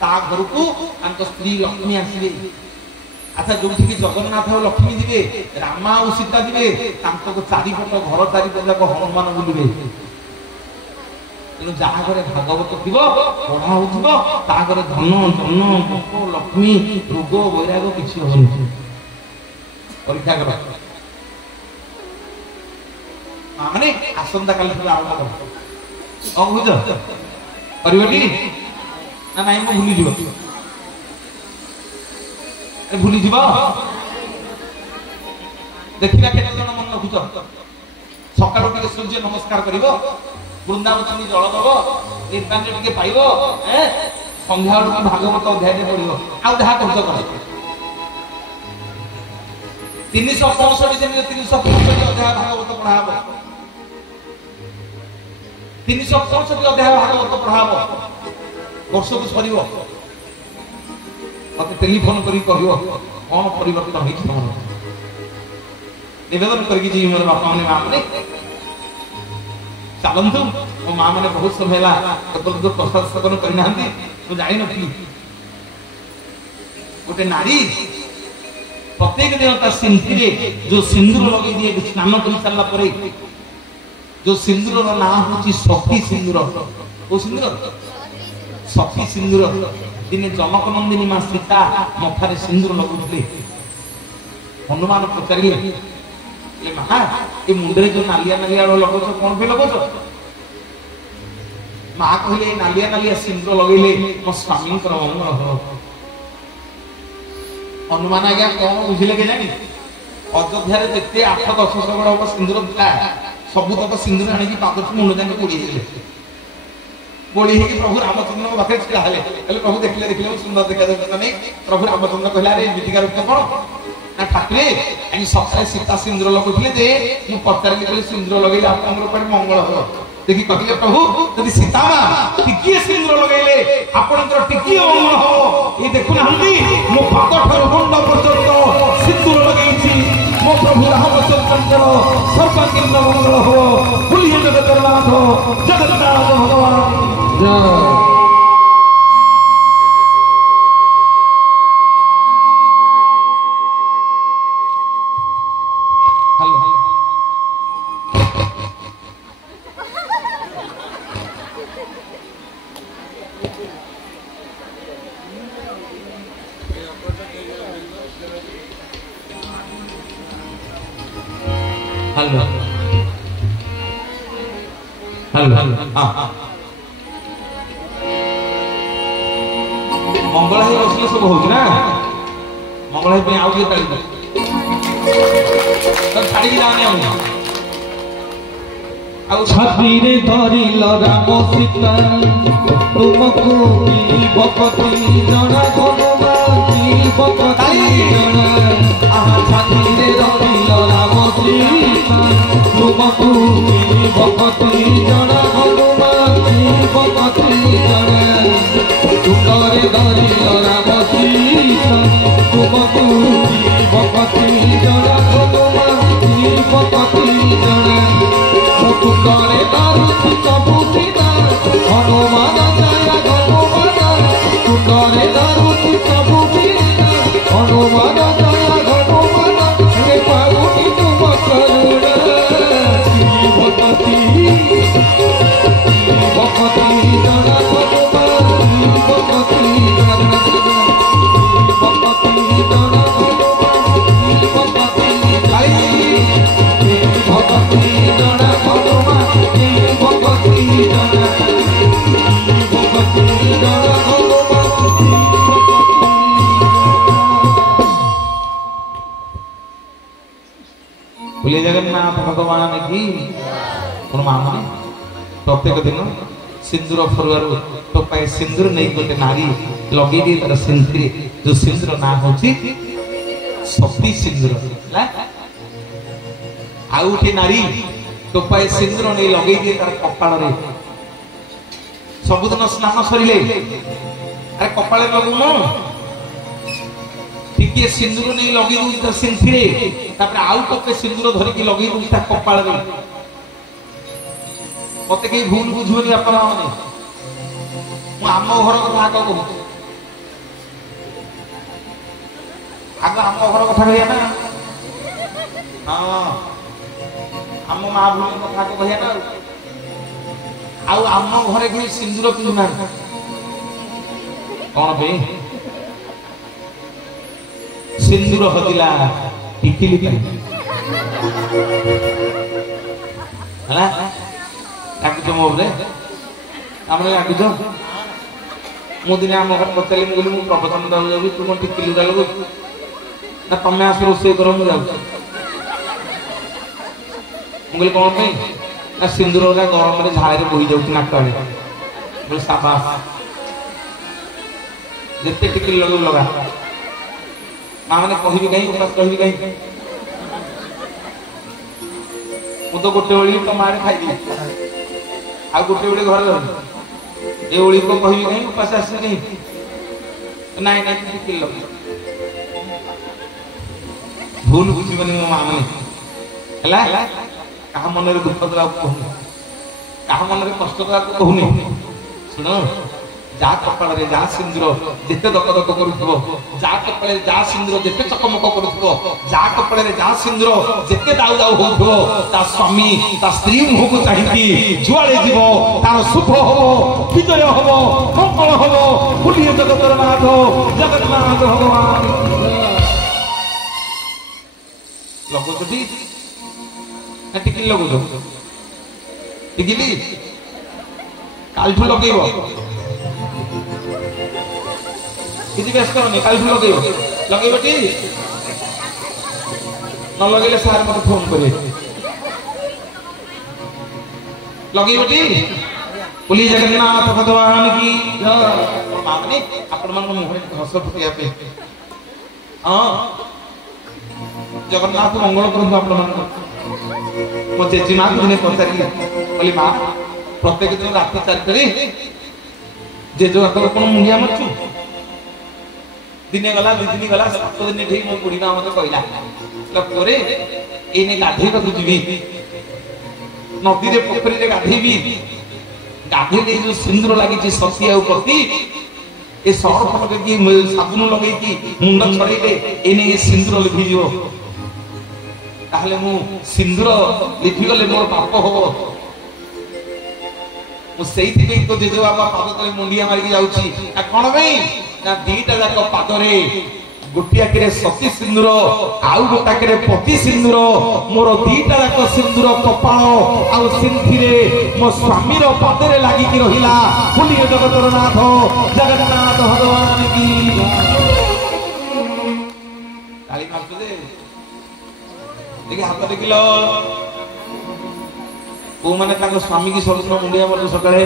ता घर को स्त्री लक्ष्मी आसवे अच्छा जो जगन्नाथ और लक्ष्मी जीवे रामा और सीता जीवे चारिपट घर चारिपट जाक हनुमान बुलवे ତେଣୁ ଯାହା ଘରେ ଭାଗବତ ଥିବ ପଢା ହଉଥିବ ତା ଘରେ ଧନ ଜନ ଭୋକ ଲକ୍ଷ୍ମୀ ରୋଗ ବୈରାଗ କିଛି ହବନି। ପରୀକ୍ଷା କର ମାନେ ଆସନ୍ତା କାଲି ଠାରୁ ଆରମ୍ଭ କର। କଣ ବୁଝ କରିବଟି ନା ନାଇଁ ମୁଁ ଭୁଲିଯିବ ଭୁଲିଯିବ। ଦେଖିବା କେତେ ଜଣ ମନେ ରଖୁଛ। ସକାଳୁ ଟିକେ ସୂର୍ଯ୍ୟ ନମସ୍କାର କରିବ, ବୃନ୍ଦାବତୀ ଜଳ ଦବ, ନିର୍ବାଞ୍ଜ ଟିକେ ପାଇବ, ସନ୍ଧ୍ୟା ବେଳକୁ ଭାଗବତ ଅଧ୍ୟାୟରେ ପଢିବ। ଆଉ ଯାହା କରୁଛ କର। 365 ଦିନରେ 365 ଅଧ୍ୟାୟ ଭାଗବତ ପଢା ହବ। 365 ଅଧ୍ୟାୟ ଭାଗବତ ପଢା ହବ। ବର୍ଷକୁ ସରିବ। ମତେ ଟେଲିଫୋନ କରି କହିବ କଣ ପରିବର୍ତ୍ତନ ହେଇଛି ତମର। ନିବେଦନ କରିକି ଯିବି ମୋର ବାପା ମାନେ ମା ମାନେ ଚାଲନ୍ତୁ। ମୋ ମା ମାନେ ବହୁତ ସମୟ ହେଲା ପ୍ରସାଦ ସେବନ କରିନାହାନ୍ତି। ମୁଁ ଜାଣିନଥିଲି ଗୋଟେ ନାରୀ ପ୍ରତ୍ୟେକ ଦିନ ତା ସିନ୍ଥିରେ ଯୋଉ ସିନ୍ଦୁର ଲଗେଇ ଦିଏ ସ୍ନାନ କରି ସାରିଲା ପରେ, ଯୋଉ ସିନ୍ଦୁରର ନାଁ ହଉଛି ସଖୀ ସିନ୍ଦୁର। କୋଉ ସିନ୍ଦୁର? ସଖୀ ସିନ୍ଦୁର। ଦିନେ ଜନକ ନନ୍ଦିନୀ ମା ସୀତା ମଥାରେ ସିନ୍ଦୁର ଲଗାଉଥିଲେ। ହନୁମାନ ପଚାରିଲେ ମା ଏ ମୁଣ୍ଡରେ ଯୋଉ ନାଲିଆ ନାଲିଆ ଲଗାଉଛ କଣ ପାଇଁ ଲଗାଉଛ? ମା କହିଲେ ନାଲିଆ ନାଲିଆ ସିନ୍ଦୁର ଲଗେଇଲେ ମୋ ସ୍ୱାମୀଙ୍କର ମଙ୍ଗଳ ହବ। ହନୁମାନ ଆଜ୍ଞା କଣ ବୁଝିଲେ କେଜାଣି, ଅଯୋଧ୍ୟାରେ ଯେତେ 8-10 ଶଗଡ଼ ହବ ସିନ୍ଦୁର ଥିଲା ସବୁତକ ସିନ୍ଦୁର ଆଣିକି ପାଦଠୁ ମୁଣ୍ଡ ଯାକେ ପୋଡି ଦେଲେ। ବୋଳି ହେଇକି ପ୍ରଭୁ ରାମଚନ୍ଦ୍ରଙ୍କ ପାଖରେ ଛିଡା ହେଲେ। ହେଲେ ପ୍ରଭୁ ଦେଖିଲେ ମୁଁ ସୁନ୍ଦର ଦେଖାଯାଉଛି ନା ନାଇଁ? ପ୍ରଭୁ ରାମଚନ୍ଦ୍ର କହିଲେ ଆରେ ଏମିତିକା ରୂପ କଣ ନା ଠାକୁରେ ଆଜି ସକାଳେ ସୀତା ସିନ୍ଦୁର ଲଗାଉଥିଲେ ଯେ ମୁଁ ପଚାରିଲି କହିଲେ ସିନ୍ଦୁର ଲଗେଇଲେ ଆପଣଙ୍କର କୁଆଡେ ମଙ୍ଗଳ ହବ। ଦେଖି କହିଲେ ପ୍ରଭୁ ଯଦି ସୀତା ମା ଟିକିଏ ସିନ୍ଦୁର ଲଗେଇଲେ ଆପଣଙ୍କର ଟିକିଏ ମଙ୍ଗଳ ହବ। ଏ ଦେଖୁନାହାନ୍ତି ମୋ ପାଦ ଠାରୁ ମୁଣ୍ଡ ପର୍ଯ୍ୟନ୍ତ ସିନ୍ଦୁର ଲଗେଇଛି। ମୋ ପ୍ରଭୁ ରାମଚନ୍ଦ୍ରଙ୍କର ସର୍ବାଙ୍ଗୀନ ମଙ୍ଗଳ ହବ। ବୁଲିଏ ଜଗନ୍ନାଥ ଜଗନ୍ନାଥ ଭଗବାନ ଜୟ। मंगल ही बसले सब हो मंगल आउ छाड़ी जाने छाती धरिल राम सीता तुमको बकती जना भगवानी बकती जना छाती धरिल राम सीता तुमको बकती जना भगवानी बकती जना तुंडरे धरिल राम सीता तुमको बकती जना भगवानी बकती जना तुंडरे दारुति सबुदिना हनुमान जय हनुमान तुंडरे दारुति सबुदिना हनुमान जय हनुमान हे पागुनी तुम करुणा भगती भगती जना हनुमान भगती जना भगती जना हनुमान भगती भगती जना बोले जगन्नाथ भगवान की मामने प्रत्येक दिन सिंदूर फरुआर तो पाए सिंदूर नहीं गोटे नारी लगे दिए तार सिंदूर जो सिंदूर ना होची सती सिंदूर आउ गोटे नारी तो पाए सिंदूर नहीं लगे दिए तार कपाल रे सबुदिन स्नान सरिले अरे कपाल लगुन टिके सिंदूर नहीं लगे दूची तार सिंथी तापर आउ टके सिंदूर धरिकी लगे दूची तार कपाल रे मते के भूल बुझुनी अपन माने मु आम घर कथा कहू आग आम घर कथा कहया ना हां आम मां भूल कथा कहया ना ଆଉ ଆମ ଘରେ କେହି ସିନ୍ଦୁର ପିନ୍ଧୁନାହାନ୍ତି କଣ ପାଇଁ? ସିନ୍ଦୁର ହଜିଲା ଟିକିଲି ପାଇଁ ହେଲା। ଡାକୁଛ ମୋ ଉପରେ ଆମେ ଡାକୁଛ। ମୁଁ ଦିନେ ଆମ ଘରେ ପଚାରିଲି, ମୁଁ କହିଲି ମୁଁ ପ୍ରବଚନ ଦବାକୁ ଯାଉଛି, ତୁ କଣ ଟିକିଲି ଲଗାଉଛୁ? ନା ତମେ ଆସ ରୋଷେଇ କର, ମୁଁ ଯାଉଛି। ମୁଁ କହିଲି କଣ ପାଇଁ? ନା ସିନ୍ଦୁର ଗରମରେ ଝାଳରେ ବୋହି ଯାଉଛି ନାକ ଆଡେ। ବୋଲେ ସାବାସ, ଯେତେ ଟିକିଲି ଲଗେଇବୁ ଲଗା। ମା ମାନେ କହିବି କାହିଁ, ଉପାସ କହିବି କାହିଁ? ମୁଁ ତ ଗୋଟେ ଓଳି ତମ ଆଡେ ଖାଇବି, ଆଉ ଗୋଟେ ଓଳି ଘରେ ରହିବି। ଏ ଓଳି କହିବି କାହିଁ, ଉପାସ ଆସିବି କାହିଁ? ନାଇଁ ନାଇଁ ଟିକିଲି ଲଗେଇ। ଭୁଲ ବୁଝିବନି ମୋ ମା ମାନେ ହେଲା। କାହା ମନରେ ଦୁଃଖ ଦେବାକୁ କହୁନି, କାହା ମନରେ କଷ୍ଟ ଦେବାକୁ କହୁନି। ଶୁଣ, ଯାହା କପାଳରେ ଯାହା ସିନ୍ଦୁର ଯେତେ ଦକ ଦକ କରୁଥିବ, ଯାହା କପାଳରେ ଯାହା ସିନ୍ଦୁର ଯେତେ ଚକମକ କରୁଥିବ, ଯାହା କପାଳରେ ଯାହା ସିନ୍ଦୁର ଯେତେ ଦାଉ ଦାଉ ହଉଥିବ, ତା ସ୍ୱାମୀ ତା ସ୍ତ୍ରୀ ମୁହଁକୁ ଚାହିଁକି ଯୁଆଡେ ଯିବ ତାର ଶୁଭ ହବ, ବିଜୟ ହବ, ମଙ୍ଗଳ ହବ। ବୁଲିଏ ଜଗତର ନାଥ ଜଗନ୍ନାଥ ଭଗବାନ। ଲଗଉଛଟି ନା ଟିକିଲି ଲଗଉଛ? ଟିକିଲି କାଲିଠୁ ଲଗେଇବ, କିଛି ବ୍ୟସ୍ତ ହନି। କାଲିଠୁ ଲଗେଇବ, ଲଗେଇବଟି? ନ ଲଗେଇଲେ ସାର୍ ମତେ ଫୋନ କରିବେ। ଲଗେଇବଟି? ବୁଲି ଜଗନ୍ନାଥ ଭଗବାନ କି ମାନେ ଆପଣ ମାନଙ୍କ ମୁହଁରେ ହସ ଫୁଟିବା ପାଇଁ। ହଁ, ଜଗନ୍ନାଥ ମଙ୍ଗଳ କରନ୍ତୁ ଆପଣ ମାନଙ୍କୁ। ମୋ ଜେଜେମା କୁ ଦିନେ ପଚାରିଲି, କହିଲି ମା, ପ୍ରତ୍ୟେକ ଦିନ ରାତି 4ଟାରେ ଜେଜେ ବାପାକୁ କଣ ମୁଣ୍ଡିଆ ମାରୁଛୁ? ଦିନେ ଗଲା, 2 ଦିନ ଗଲା, 7 ଦିନ ଠିକ ମୋ ବୁଢୀ ମା ମତେ କହିଲା, ପରେ ଏଇନେ ଗାଧେଇବାକୁ ଯିବି, ନଦୀରେ ପୋଖରୀରେ ଗାଧେଇବି। ଗାଧେଇଲେ ଯୋଉ ସିନ୍ଦୁର ଲାଗିଛି ସତୀ ଆଉ ପତି, ଏ ସରଫ ଲଗେଇକି ସାବୁନ ଲଗେଇକି ମୁଣ୍ଡ ଛଡେଇଲେ ଏଇନେ ଏ ସିନ୍ଦୁର ଲିଭିଯିବ। ତାହେଲେ ମୁଁ ସିନ୍ଦୁର ଲିଭିଗଲେ ମୋର ପାପ ହବ। ମୁଁ ସେଇଥିପାଇଁ ତ ଜେଜେ ବାପା ପାଦ ତଳେ ମୁଣ୍ଡିଆ ମାରିକି ଯାଉଛି। କଣ ପାଇଁ? ନା ଦିଟା ଯାକ ପାଦରେ ଗୋଟିଏ ଆଖିରେ ସତୀ ସିନ୍ଦୁର, ଆଉ ଗୋଟେ ଆଖିରେ ପତି ସିନ୍ଦୁର। ମୋର ଦିଟା ଯାକ ସିନ୍ଦୁର କପାଳ ଆଉ ସିନ୍ଥିରେ ମୋ ସ୍ୱାମୀର ପାଦରେ ଲାଗିକି ରହିଲା। ବୁଲିଏ ଜଗତର ନାଥ ଜଗନ୍ନାଥ ଭଗବାନ କି। ତାଳି ମାରୁଛୁ ଯେ ଟିକେ ହାତ ଦେଖିଲ। କୋଉମାନେ ତାଙ୍କ ସ୍ୱାମୀ କି ସବୁଦିନ ମୁଣ୍ଡିଆ ମାରୁଛୁ ସକାଳେ?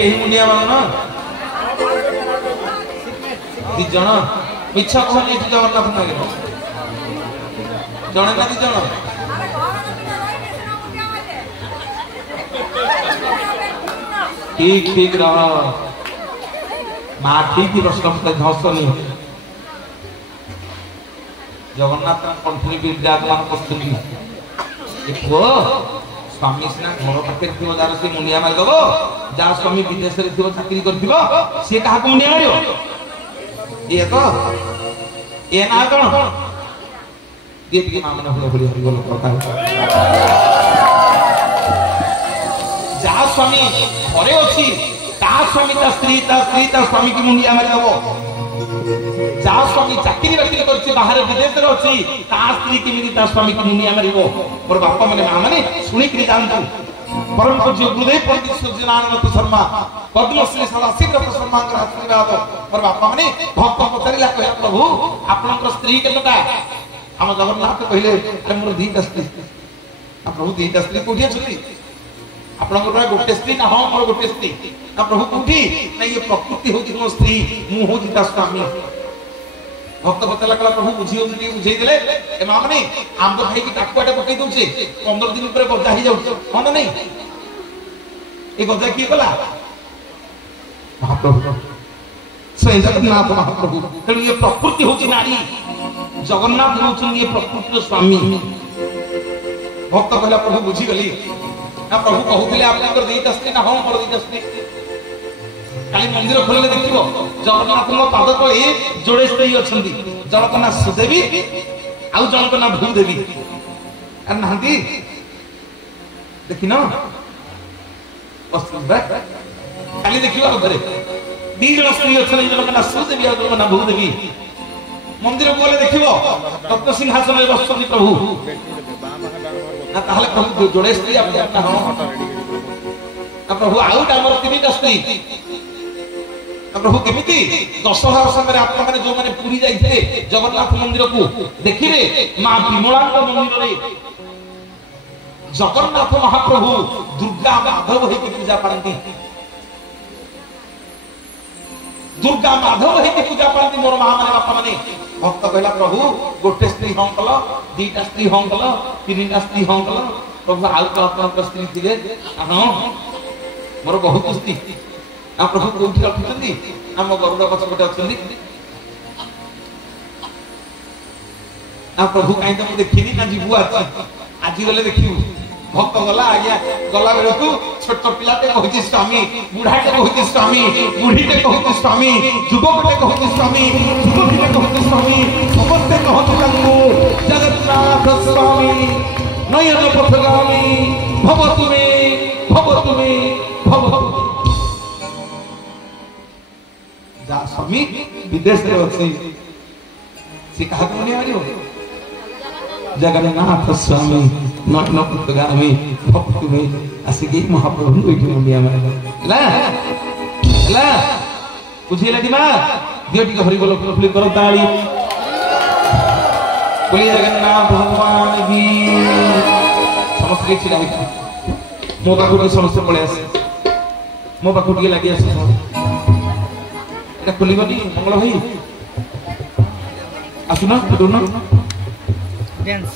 କେହି ମୁଣ୍ଡିଆ ମାରୁନ? 2 ଜଣ ମିଛ କହୁନି। ଏଠି ଜଗନ୍ନାଥ ନାଗେ ଜଣେ ନା 2 ଜଣ? ठीक ठीक रह माँ, ठीक ही प्रश्न हसनी। जगन्नाथ कंठनी विराजमान कर पुओ स्वामी सीना घर पाखे थी जार से मुंडिया मारिदेव, जार स्वामी विदेश में थी चाकरी कर सी क्या मुंडिया मार ये तो ये ना कौन ये माँ मैंने हुए हुए हरिबोल जहाँ स्वामी घरे अच्छी स्वामी स्त्री स्वामी की मुंडिया मारिदेव। जहाँ स्वामी चाकरी बाकरी कर बाहर विदेश में अच्छी स्त्री केमी स्वामी की मुंडिया मार। मोर बापा मैंने माँ मैंने शुणिक जातु। परम पूज्य गुरुदेव पंडित सूर्यनारायण शर्मा पद्मश्री सदाशिव शर्मा आशीर्वाद। मोर बापा मैंने भक्त पचारा कह प्रभु आप स्त्री के आम जगन्नाथ कहले अरे मोर 2टा स्त्री। प्रभु 2टा स्त्री कौटी अच्छी? आपन गोटे स्त्री ना? हाँ मोर गोटे स्त्री। ना प्रभु कौटी? ना ये प्रकृति हूँ मो स्त्री, मुझे स्वामी। भक्त पचारा कला प्रभु बुझी बुझे ए माँ मैंने आंब खाई टाकुआटे पकई दौचे 15 दिन पर गजा ही जाऊँ। हाँ ना नहीं? ये गजा किए गला? महाप्रभु स्वयं जगन्नाथ महाप्रभु। तेणु ये प्रकृति हूँ नारी, जगन्नाथ हूँ ये प्रकृतिर स्वामी। भक्त कहला प्रभु बुझीगली ना प्रभु कहूले आपनकर देइतस्ते ना हम कर देइतस्ते खाली मंदिर खोलले देखिबो जगन्नाथଙ୍କ पाद तळे जोड़े स्त्री अछंती जनक ना सुदेवी आउ जनक ना भूदेवी अर नहंती देखिनो वस्तु खाली देखिबो घरे दी जन स्त्री अछन जनक ना सुदेवी आउ जनक ना भूदेवी मंदिर बोले देखिबो रत्न सिंहासन रे बसती प्रभु ना ताहले प्रभु जोड़े स्त्री आप प्रभु आउ डामर तीनटा स्त्री प्रभु केमिति 10,000 समय आपण माने जो माने पुरी जाइथे जगन्नाथ मंदिर को देखिरे मां विमला मंदिर रे जगन्नाथ महाप्रभु दुर्गा माधव हे पूजा पारंती दुर्गा माधव हे पूजा पारंती मोर मां माने बापा माने भक्त कहला प्रभु गोटे स्त्री हंकल दीटा स्त्री हंकल तीनटा स्त्री हंकल प्रभु आउ तो अपन स्त्री थिले हां मोर बहुत स्त्री आ प्रभु कोठी रखितंदी हम गरुड़ पछ गोटे अछंदी आ प्रभु काई त देखिनी ना जीवु आज गले देखिबु भक्त गला आज्ञा गला बेले को छोट पिलाते कहती स्वामी बुढ़ाटे कहती स्वामी बुढ़ीटे कहती स्वामी युवकटे कहती स्वामी युवतीटे कहती स्वामी समस्ते कहती तांको जगन्नाथ स्वामी नयन पथगामी भवतु मे भवतु मे भवतु जा स्वामी विदेश रे अछि से कहा कोनी आरियो जगन्नाथ स्वामी नयन पथगामी भवतु मे आसिकी महाप्रभु एठी मंदिया मारे ला बुझिला दिमा दियोटी के हरि बोल फ्लिप करो ताली बोलिए जगन्नाथ भगवान की समस्त छिड़ा मो पाखु समस्त पळे आसे मो पाखु के लागि आसे এটা খুলিবনি মঙ্গল ভাই আসুন না ডান্স